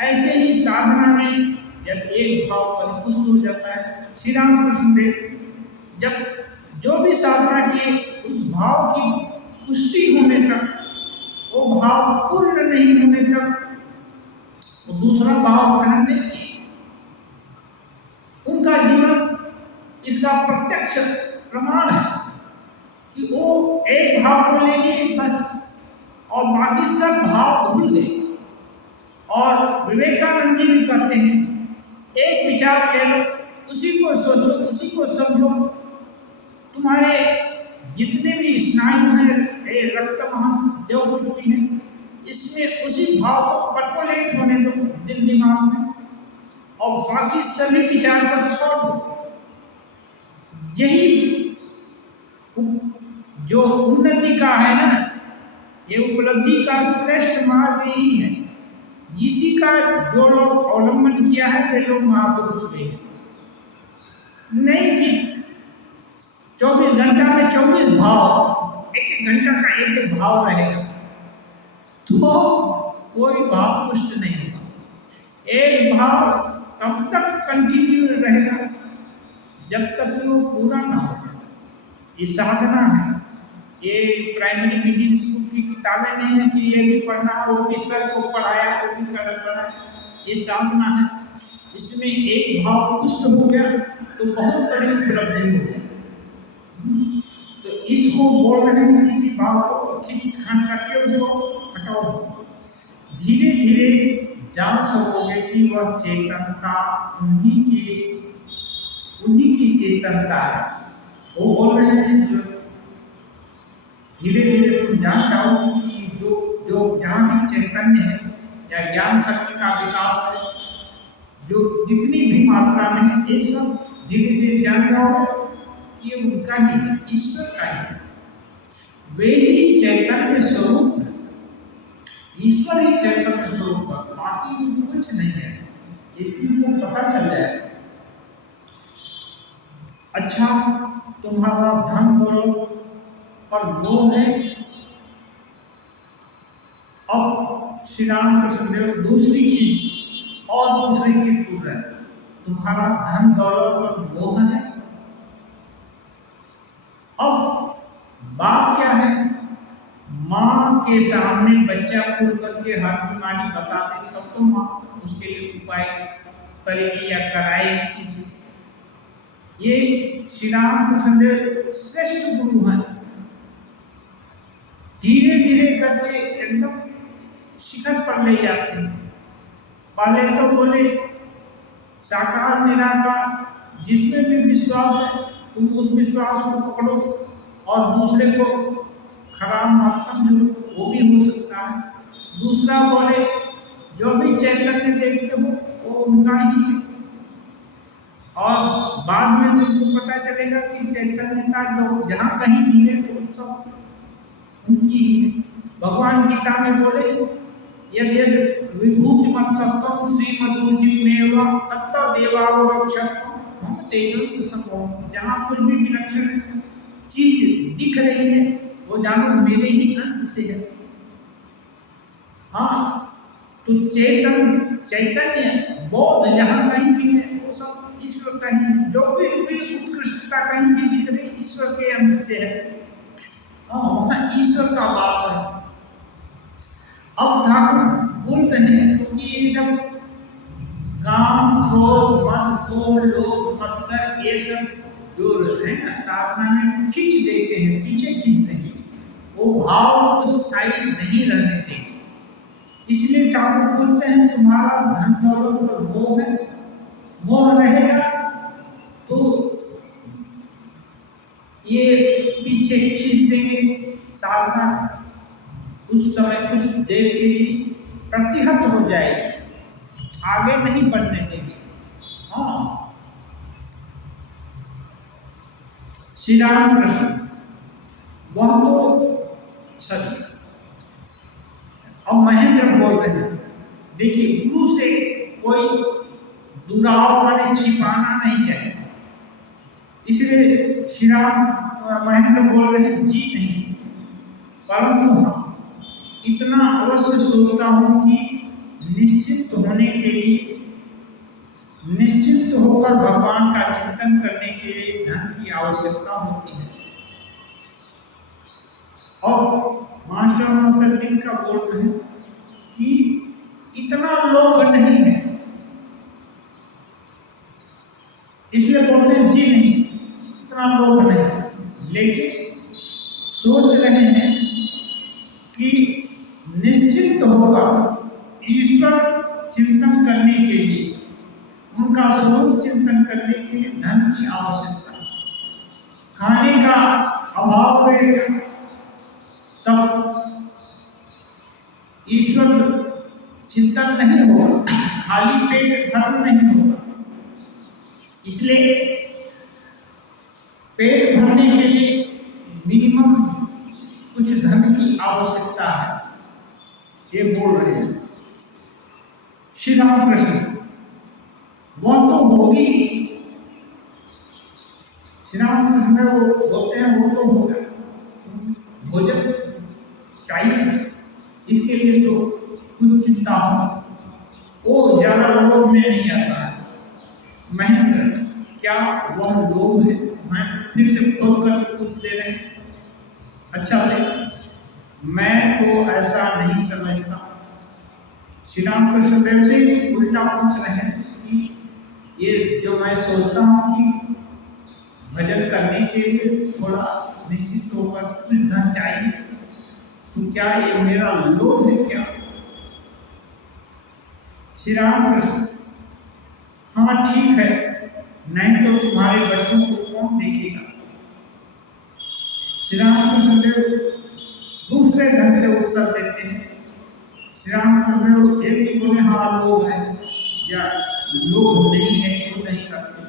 ऐसे ही साधना में जब एक भाव परिपुष्ट हो जाता है, श्री रामकृष्ण देव जब जो भी साधना की उस भाव की पुष्टि होने तक, वो भाव पूर्ण नहीं होने तक वो दूसरा भाव ग्रहण नहीं किए। उनका जीवन इसका प्रत्यक्ष प्रमाण है कि वो एक भाव को ले लिए बस और बाकी सब भाव भूल गए। और विवेकानंद जी भी कहते हैं, एक विचार ले लो, उसी को सोचो, उसी को समझो, तुम्हारे जितने भी स्नायु हैं, रक्त मांस जो कुछ भी है, इसमें उसी भाव को परकोलेट होने दो दिल दिमाग में, और बाकी सभी विचार को छोड़ दो। यही जो उन्नति का है ना, ये उपलब्धि का श्रेष्ठ मार्ग यही है। इसी का जो लोग अवलंबन किया है वे लोग महापुरुष हुए हैं। नहीं कि 24 घंटा में 24 भाव, एक घंटा का एक भाव रहेगा तो कोई भाव पुष्ट नहीं होगा। एक भाव तब तक कंटिन्यू रहेगा जब तक वो पूरा ना हो। ये साधना है, ये प्राइमरी मिडिल स्कूल की किताबें नहीं है कि ये भी पढ़ना वो भी सर को पढ़ाया वो भी पढ़ाया। ये साधना है, इसमें एक भाव पुष्ट हो गया तो बहुत बड़ी उपलब्धि हो गई। तो इसको बोल रहे हैं, किसी भाव को खींच खांच करके उसको हटाओ। धीरे धीरे जान सकोगे कि वह चेतनता उन्हीं की चेतनता है। वो बोल रहे हैं धीरे धीरे तुम जान जाओ कि जो जहाँ भी चैतन्य है या ज्ञान शक्ति का विकास है, जो जितनी भी मात्रा में है, ये सब धीरे धीरे जान जाओ कि उनका ही है, ईश्वर का ही है। वे ही चैतन्य स्वरूप, ईश्वर ही चैतन्य स्वरूप है, बाकी कुछ नहीं है। ये तुमको पता चल जाए। अच्छा, तुम्हारा धन दौलत पर मोह है। अब श्री रामकृष्ण देव दूसरी चीज बोल रहे हैं, तुम्हारा धन दौलत पर मोह है। अब बात क्या है, माँ के सामने बच्चा खुल करके हर बीमारी बता दे तब तो माँ उसके लिए उपाय करेगी या कराएगी किसी से। ये श्री रामकृष्ण देव श्रेष्ठ गुरु हैं। धीरे धीरे करके एकदम शिखर पर ले जाते हैं। पहले तो बोले साकार निराकार, जिसमें भी विश्वास है तुम उस विश्वास को पकड़ो और दूसरे को खराब मत समझो, वो भी हो सकता है। दूसरा बोले जो भी चैतन्य देखते हो वो उनका ही है, और बाद में तुमको पता चलेगा कि चैतन्यता जो जहाँ कहीं भी है वो सब उनकी ही है। भगवान गीता में बोले यदि विभूति मत सत्व श्रीमदूर्जिमेव तत्त देवावक्षत हम तेजस सको। जहाँ कुछ भी विलक्षण चीज दिख रही है वो जानो मेरे ही अंश से है। हाँ, तो चैतन्य बोध जहाँ कहीं भी है वो सब ईश्वर का ही है। जो कुछ भी उत्कृष्टता कहीं भी दिख रही ईश्वर के अंश से है। वहाँ ईश्वर का वास है। अब ठाकुर बोल रहे हैं क्योंकि ये जब काम क्रोध मद क्रोध लोभ मत्सर ये सब जो है ना साधना में खींच देते हैं, पीछे खींचते हैं, वो भाव को स्थायी नहीं रहने देते। इसलिए ठाकुर बोलते हैं तुम्हारा धन दौलत पर मोह है, मोह रहेगा तो ये पीछे पीछे खींच देंगे, साधना उस समय कुछ देर के लिए प्रतिहत हो जाएगी, आगे नहीं बढ़ने देंगे। हाँ, श्री राम कृष्ण वह तो सही। अब महेंद्र बोल रहे हैं, देखिए गुरु से कोई दुराव माने छिपाना नहीं चाहिए, इसलिए श्री राम महेंद्र बोल रहे हैं जी नहीं, परंतु हाँ इतना अवश्य सोचता हूं कि निश्चित होने के लिए, निश्चित होकर भगवान का चिंतन करने के लिए धन की आवश्यकता होती है। और मास्टर नसरुद्दीन का बोल रहे हैं कि इतना लोभ नहीं है, इसलिए बोलते हैं जी नहीं, इतना लोभ नहीं है, लेकिन सोच रहे हैं कि निश्चित होगा ईश्वर चिंतन करने के लिए, उनका स्वरूप चिंतन करने के लिए धन की आवश्यकता है। खाने का अभाव रहेगा तब ईश्वर चिंतन नहीं होगा, खाली पेट धर्म नहीं होगा। इसलिए पेट भरने के लिए मिनिमम कुछ धन की आवश्यकता है, ये बोल रहे हैं श्री रामकृष्ण। वो तो होगी, श्री रामकृष्ण वो बोलते हैं वो तो होगा, भोजन चाहिए, इसके लिए तो कुछ चिंता हो, वो ज्यादा लोभ में नहीं आता है। महेंद्र क्या वह लोभ है? मैं फिर से खोल कर पूछ दे रहे हैं अच्छा से, मैं तो ऐसा नहीं समझता। श्री रामकृष्ण देव से उल्टा पूछ रहे हैं कि ये जो मैं सोचता हूँ कि भजन करने के लिए थोड़ा निश्चित होकर कुछ धन चाहिए, तो क्या ये मेरा लोभ है क्या? श्री रामकृष्ण हाँ ठीक है, नहीं तो तुम्हारे बच्चों को कौन देखेगा? श्री रामकृष्ण देव दूसरे ढंग से उत्तर देते हैं। श्री रामकृष्ण देव ये भी बोले हाँ लोभ है या लोभ नहीं है तो नहीं करते,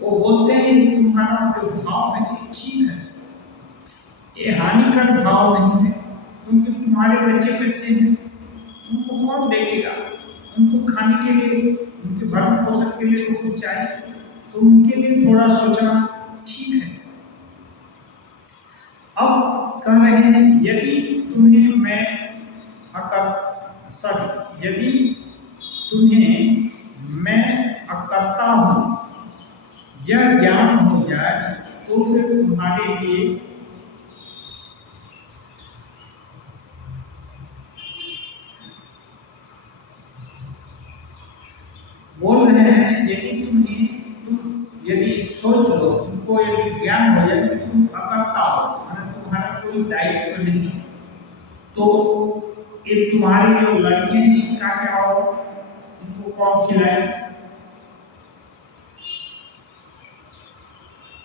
वो बोलते हैं तुम्हारा जो भाव है ठीक है, ये हानिकर भाव नहीं है, क्योंकि तुम्हारे बच्चे हैं, उनको कौन देखेगा? उनको खाने के लिए, उनके भरण पोषण के लिए तो कुछ चाहिए, तो उनके लिए थोड़ा सोचना ठीक है। अब कह रहे हैं यदि तुम्हें मैं यदि तुम्हें मैं अकर्ता हूं यह ज्ञान हो जाए तो फिर तुम्हारे लिए बोल रहे हैं यदि सोच लो, तुमको यदि ज्ञान हो जाए कि तुम अकर्ता हो, तुम्हारा कोई दायित्व नहीं है, तो ये तुम्हारे जो लड़के हैं इनका क्या हो, उनको कौन खिलाए?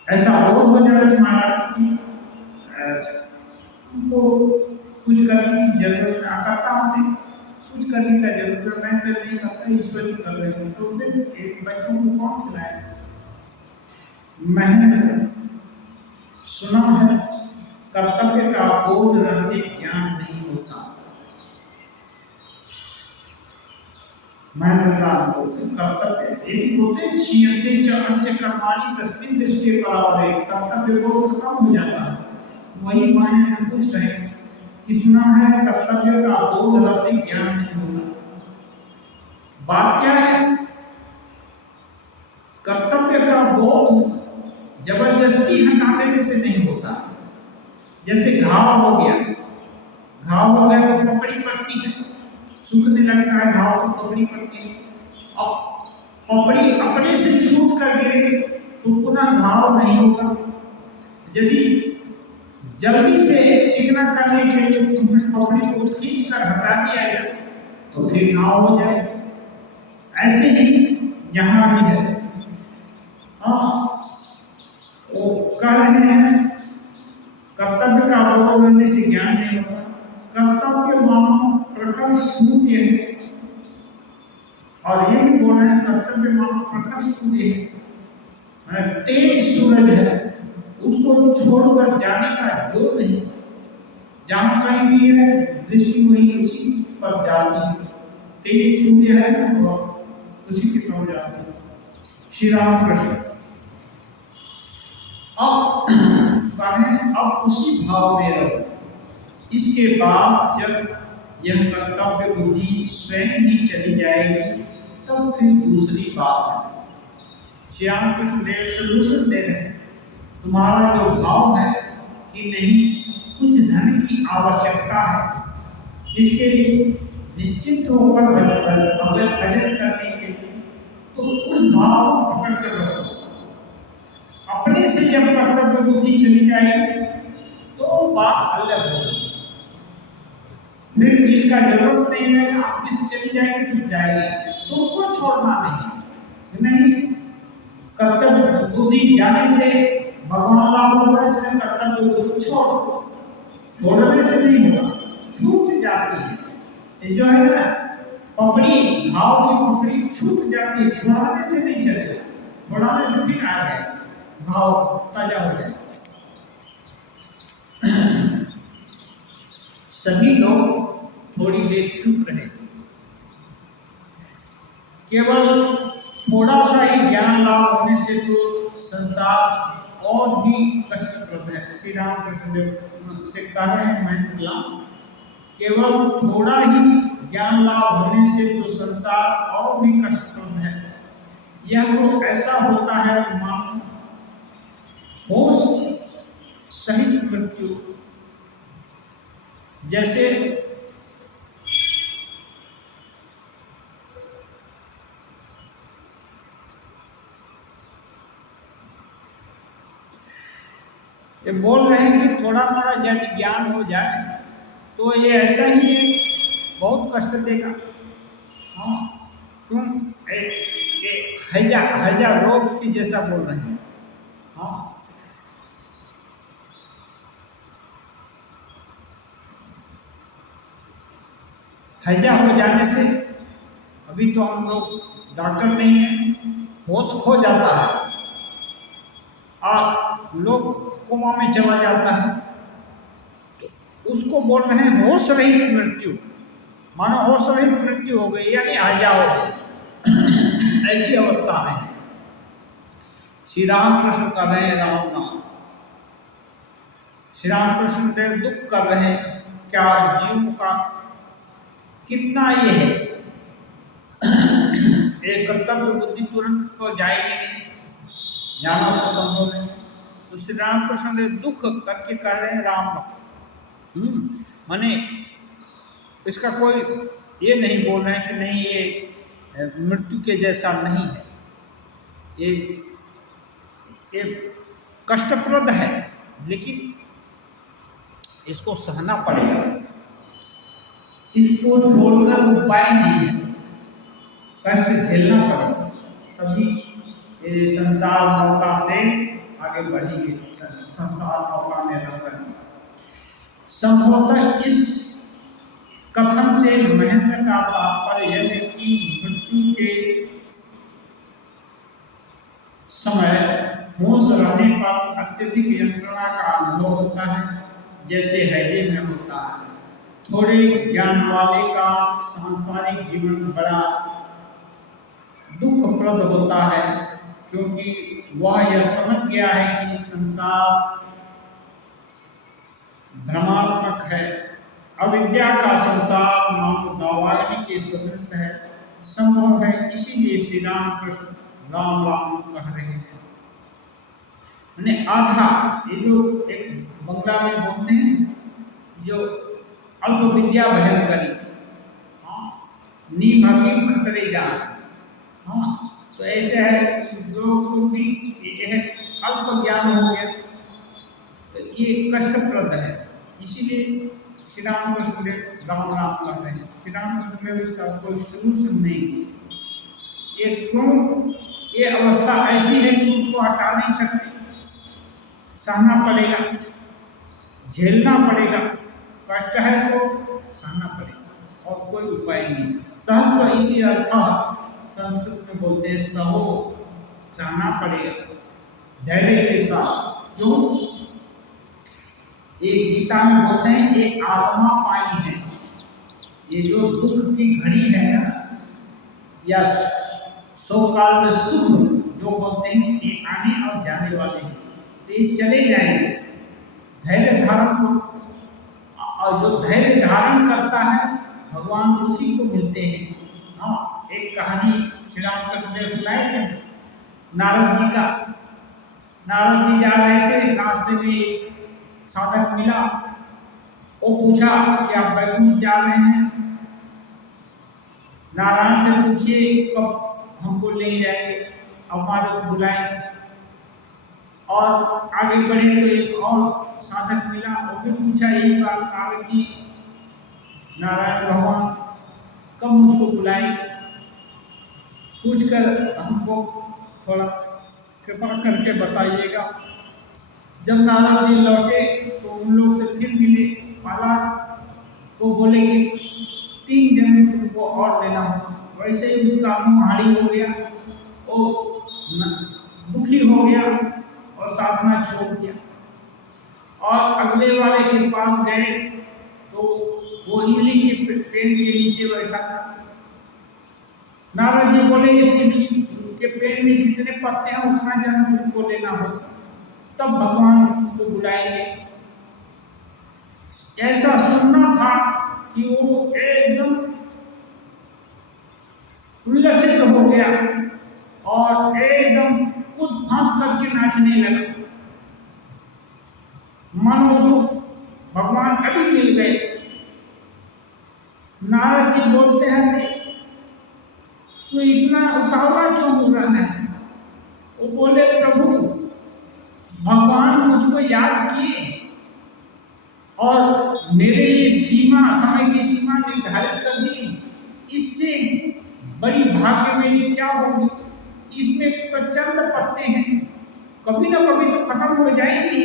ऐसा हो जाए तुम्हारा कि उनको कुछ करने की जरूरत है, अकर्ता होने कुछ करने का जरूरत है, मैं तो नहीं करता, ईश्वर ही कर रहे हैं, तो फिर एक बच्चों को कौन खिलाए? मैंने सुना है कर्तव्य का बोध रहते ज्ञान नहीं होता। मैंने कर्तव्य एक होते क्षीयते च अस्य कर्माणि तस्मिन् दृष्टि परावरे, कर्तव्य बोध खत्म हो जाता है। वही माया पूछ रहे कि सुना है कर्तव्य का बोध रहते ज्ञान नहीं होता। बात क्या है? कर्तव्य का बोध जबरदस्ती हटा देने से नहीं होता। जैसे घाव हो गया तो पकड़ी पड़ती है, सूखने लगता है घाव तो पकड़ी पड़ती है, अब पकड़ी अपने से छूट कर गिरे तो पुनः घाव नहीं होगा। यदि जल्दी से चिकना करने के लिए तुम्हें पकड़ी को खींच कर हटा दिया जाए तो फिर घाव हो जाए। ऐसे ही यहाँ भी है। हाँ, वो कह रहे हैं गौरव करने से ज्ञान नहीं होता। कर्तव्य मानो प्रखर सूर्य है, और ये भी बोल रहे हैं कर्तव्य मानो प्रखर सूर्य है, तेज सूरज है, उसको छोड़कर जाने का जो नहीं, जहां कहीं भी है दृष्टि वही उसी पर जाती है, तेज सूर्य है ना, उसी की तरफ जाती है। श्री राम कृष्ण अब उसी भाव में रहो। इसके बाद जब यह कर्तव्य बुद्धि स्वयं ही चली जाएगी तब फिर दूसरी बात है। श्री राम कृष्ण देव सोल्यूशन दे रहे हैं, तुम्हारा जो भाव है कि नहीं कुछ धन की आवश्यकता है, इसके लिए निश्चित होकर भजन करने के लिए, तो उस भाव को पकड़ कर रखो। अपने से जब कर्तव्य बुद्धि चली जाएगी तो बात अलग होगी, फिर इसका जरूरत नहीं रहेगा, अपने से चली जाएगी तो जाएगी, तुमको छोड़ना नहीं। कर्तव्य बुद्धि जाने से भगवान लाभ होगा, इसलिए कर्तव्य बुद्धि छोड़ने से नहीं होगा, छूट जाती है। ये जो है ना पकड़ी, भाव की पकड़ी छूट जाती है, छुड़ाने से नहीं चलेगा, छुड़ाने से फिर आ गए भाव ताजा हो जाए। सभी लोग थोड़ी देर चुप रहे, केवल थोड़ा सा ही ज्ञान लाभ होने से तो संसार और भी कष्टप्रद है। श्री राम कृष्ण देव से कह रहे हैं, मैं केवल थोड़ा ही ज्ञान लाभ होने से तो संसार और भी कष्टप्रद है। यह तो ऐसा होता है मानो होश सहित मृत्यु, जैसे ये बोल रहे हैं कि थोड़ा मोड़ा यदि ज्ञान हो जाए तो ये ऐसा ही है, बहुत कष्ट देगा। हाँ, क्यों हैजा रोग की जैसा बोल रहे हैं। हाँ, हैजा हो जाने से, अभी तो हम लोग डॉक्टर नहीं है, होश खो जाता है और लोग कोमा में चला जाता है, तो उसको बोल रहे हैं होश रहित मृत्यु, मानो होश रहित मृत्यु हो गई, यानी हैजा हो गई। ऐसी अवस्था में श्री राम कृष्ण कर रहे हैं राम नाम। श्री राम कृष्ण देव दुख कर रहे हैं, क्या जीव का कितना ये है, एक कर्तव्य बुद्धि तुरंत को जाएगी नहीं, जाना तो संभव नहीं। तो श्री राम कृष्ण देव दुख करके कह रहे हैं राम नाम। माने इसका कोई ये नहीं बोल रहे हैं कि नहीं ये मृत्यु के जैसा नहीं है, ये कष्टप्रद है, लेकिन इसको सहना पड़ेगा, इसको छोड़कर उपाय नहीं है, कष्ट झेलना पड़ेगा, तभी संसार नौका से आगे बढ़ेंगे, संसार नौका में रहकर। संभवतः इस कथन से महेंद्र का तात्पर्य यह है कि मृत्यु के समय होश रहने पर अत्यधिक यंत्रणा का अनुभव होता है, जैसे हैजे में होता है। थोड़े ज्ञान वाले का सांसारिक जीवन बड़ा दुखप्रद होता है, क्योंकि वह यह समझ गया है कि संसार भ्रमात्मक है, अविद्या का संसार मानो दावाग्नि के सदृश है, संभव है। इसीलिए श्री राम कृष्ण राम राम कह रहे हैं। मैंने आधा, ये जो एक बंगला में बोलते हैं, जो अल्प विद्या बहन करी, हाँ, नीम हकीम खतरे जान, हाँ, तो ऐसे है लोग को भी यह अल्प ज्ञान हो गया, तो ये कष्टप्रद है। इसीलिए श्री राम कृष्ण देव राम राम कर रहे हैं। श्री राम कृष्ण देव इसका कोई सोल्यूशन नहीं, ये क्यों, ये अवस्था ऐसी है कि उसको हटा नहीं सकते, सहना पड़ेगा, झेलना पड़ेगा, कष्ट है तो सहना पड़ेगा और कोई उपाय नहीं। सहस्व इति अर्थः संस्कृत में बोलते हैं सहो, सहना पड़ेगा धैर्य के साथ। क्यों? एक गीता में बोलते हैं एक आत्मा पाई है, ये जो दुख की घड़ी है ना, या सौ काल में सुख जो बोलते हैं, ये आने और जाने वाले हैं, तो ये चले जाएंगे। धैर्य धारण को, और जो धैर्य धारण करता है भगवान उसी को मिलते हैं। हाँ, एक कहानी श्री रामकृष्ण देव सुनाए थे नारद जी का। नारद जी जा रहे थे, रास्ते में एक साधक मिला, वो पूछा कि आप वैकुंठ जा रहे हैं, नारायण से पूछिए कब हमको ले जाएंगे, हमारे को बुलाएंगे। और आगे बढ़े तो एक और साधक मिला, वो भी पूछा यही बात, नारद जी नारायण भगवान कब मुझको बुलाएंगे, पूछकर हमको थोड़ा कृपा करके बताइएगा। जब नारद जी लौटे तो उन लोग से फिर मिले, माला तो बोले कि 3 जन्म तुमको और लेना होगा। वैसे ही उसका मुँह हाड़ी हो गया, वो दुखी हो गया और साधना छोड़ दिया। और अगले वाले के पास गए तो वो इमली के पेड़ के नीचे बैठा था। नारद जी बोले इस इमली के पेड़ में कितने पत्ते हैं, उतना जन्म तुमको लेना होगा, तब भगवान तुमको बुलाएंगे। ऐसा सुनना था कि वो एकदम उल्लसित हो गया और एकदम कूद फांद करके नाचने लगा, मानो उसको भगवान अभी मिल गए। नारद जी बोलते हैं अरे तो इतना उतावला क्यों हो रहा है? वो बोले प्रभु भगवान मुझको याद किए और मेरे लिए सीमा, समय की सीमा निर्धारित कर दी, इससे बड़ी भाग्य मेरी क्या होगी? इसमें प्रचंड पत्ते हैं, कभी ना कभी तो खत्म हो जाएगी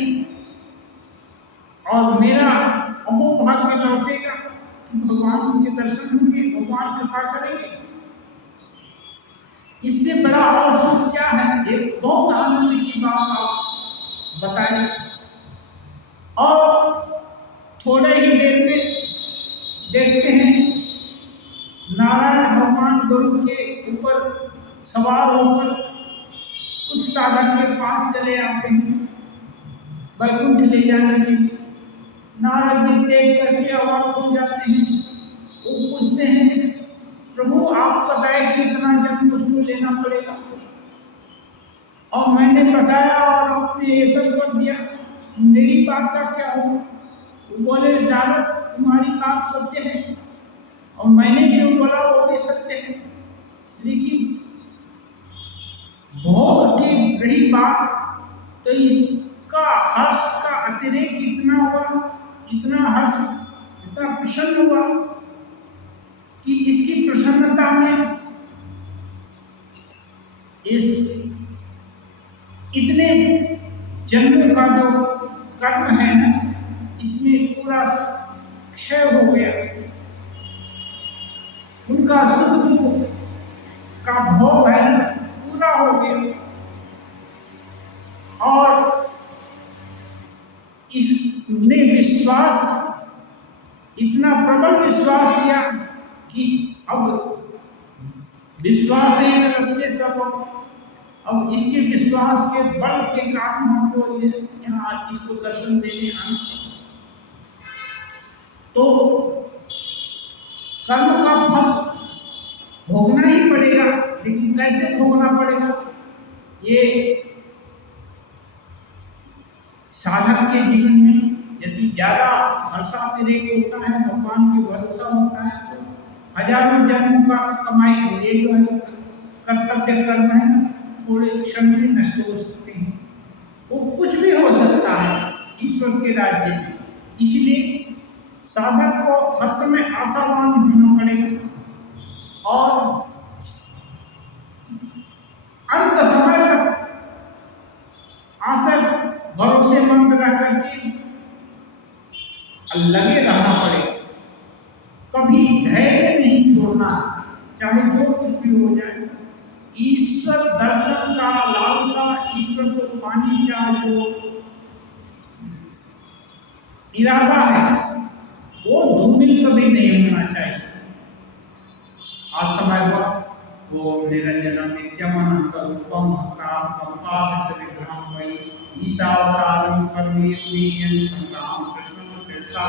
और मेरा अहोभाग्य लौटेगा कि भगवान उनके दर्शन होंगे, भगवान कृपा करेंगे। इससे बड़ा और सुख क्या है? एक बहुत आनंद की बात आप बताएं। और थोड़े ही देर में देखते हैं नारायण भगवान गरुड़ के ऊपर सवार होकर उस साधक के पास चले आते हैं वैकुंठ ले जाने के लिए। नारद जी देख करके अवाक हो जाते हैं। वो पूछते हैं प्रभु आप बताए कि इतना जन्म उसको लेना पड़ेगा और मैंने बताया और आपने ये सब कर दिया, मेरी बात का क्या हो? वो बोले नारद तुम्हारी बात सत्य है और मैंने जो बोला वो भी सत्य है, लेकिन भोग की रही बात तो इसका हर्ष का अतिरेक इतना हुआ, इतना हर्ष, इतना प्रसन्न हुआ कि इसकी प्रसन्नता में इस इतने जन्मों का जो कर्म है ना, इसमें पूरा क्षय हो गया। उनका सुख दुख का भोग है ना पूरा हो गया और इसने विश्वास, इतना प्रबल विश्वास किया कि अब विश्वास ही न लगते सब, अब इसके विश्वास के बल के कारण हमको यहाँ इसको दर्शन देने आए। तो कर्म का फल भोगना ही पड़ेगा, लेकिन कैसे भोगना पड़ेगा? ये साधक के जीवन में यदि ज्यादा हर्षातिरेक होता है, भगवान के भरोसा होता है, तो हजारों जन्मों का कमाई, ये जो है कर्तव्य कर्म है, थोड़े क्षण में नष्ट हो सकते हैं। वो कुछ भी हो सकता है ईश्वर के राज्य में। इसलिए साधक को हर समय आशावान होना पड़ेगा और अंत समय तक आशा भरोसेमंद रह करके लगे रहना पड़े, कभी धैर्य नहीं छोड़ना है, चाहे जो कुछ भी हो जाए। ईश्वर दर्शन का लालसा, ईश्वर को पाने का जो इरादा है वो धूमिल कभी नहीं होना चाहिए। आज समय हुआ वो निरंजन नित्यमनंत रूपम भक्तात्म विग्रहम वै ईशावतारम परमेश्वरीयं राम कृष्ण शीर्षा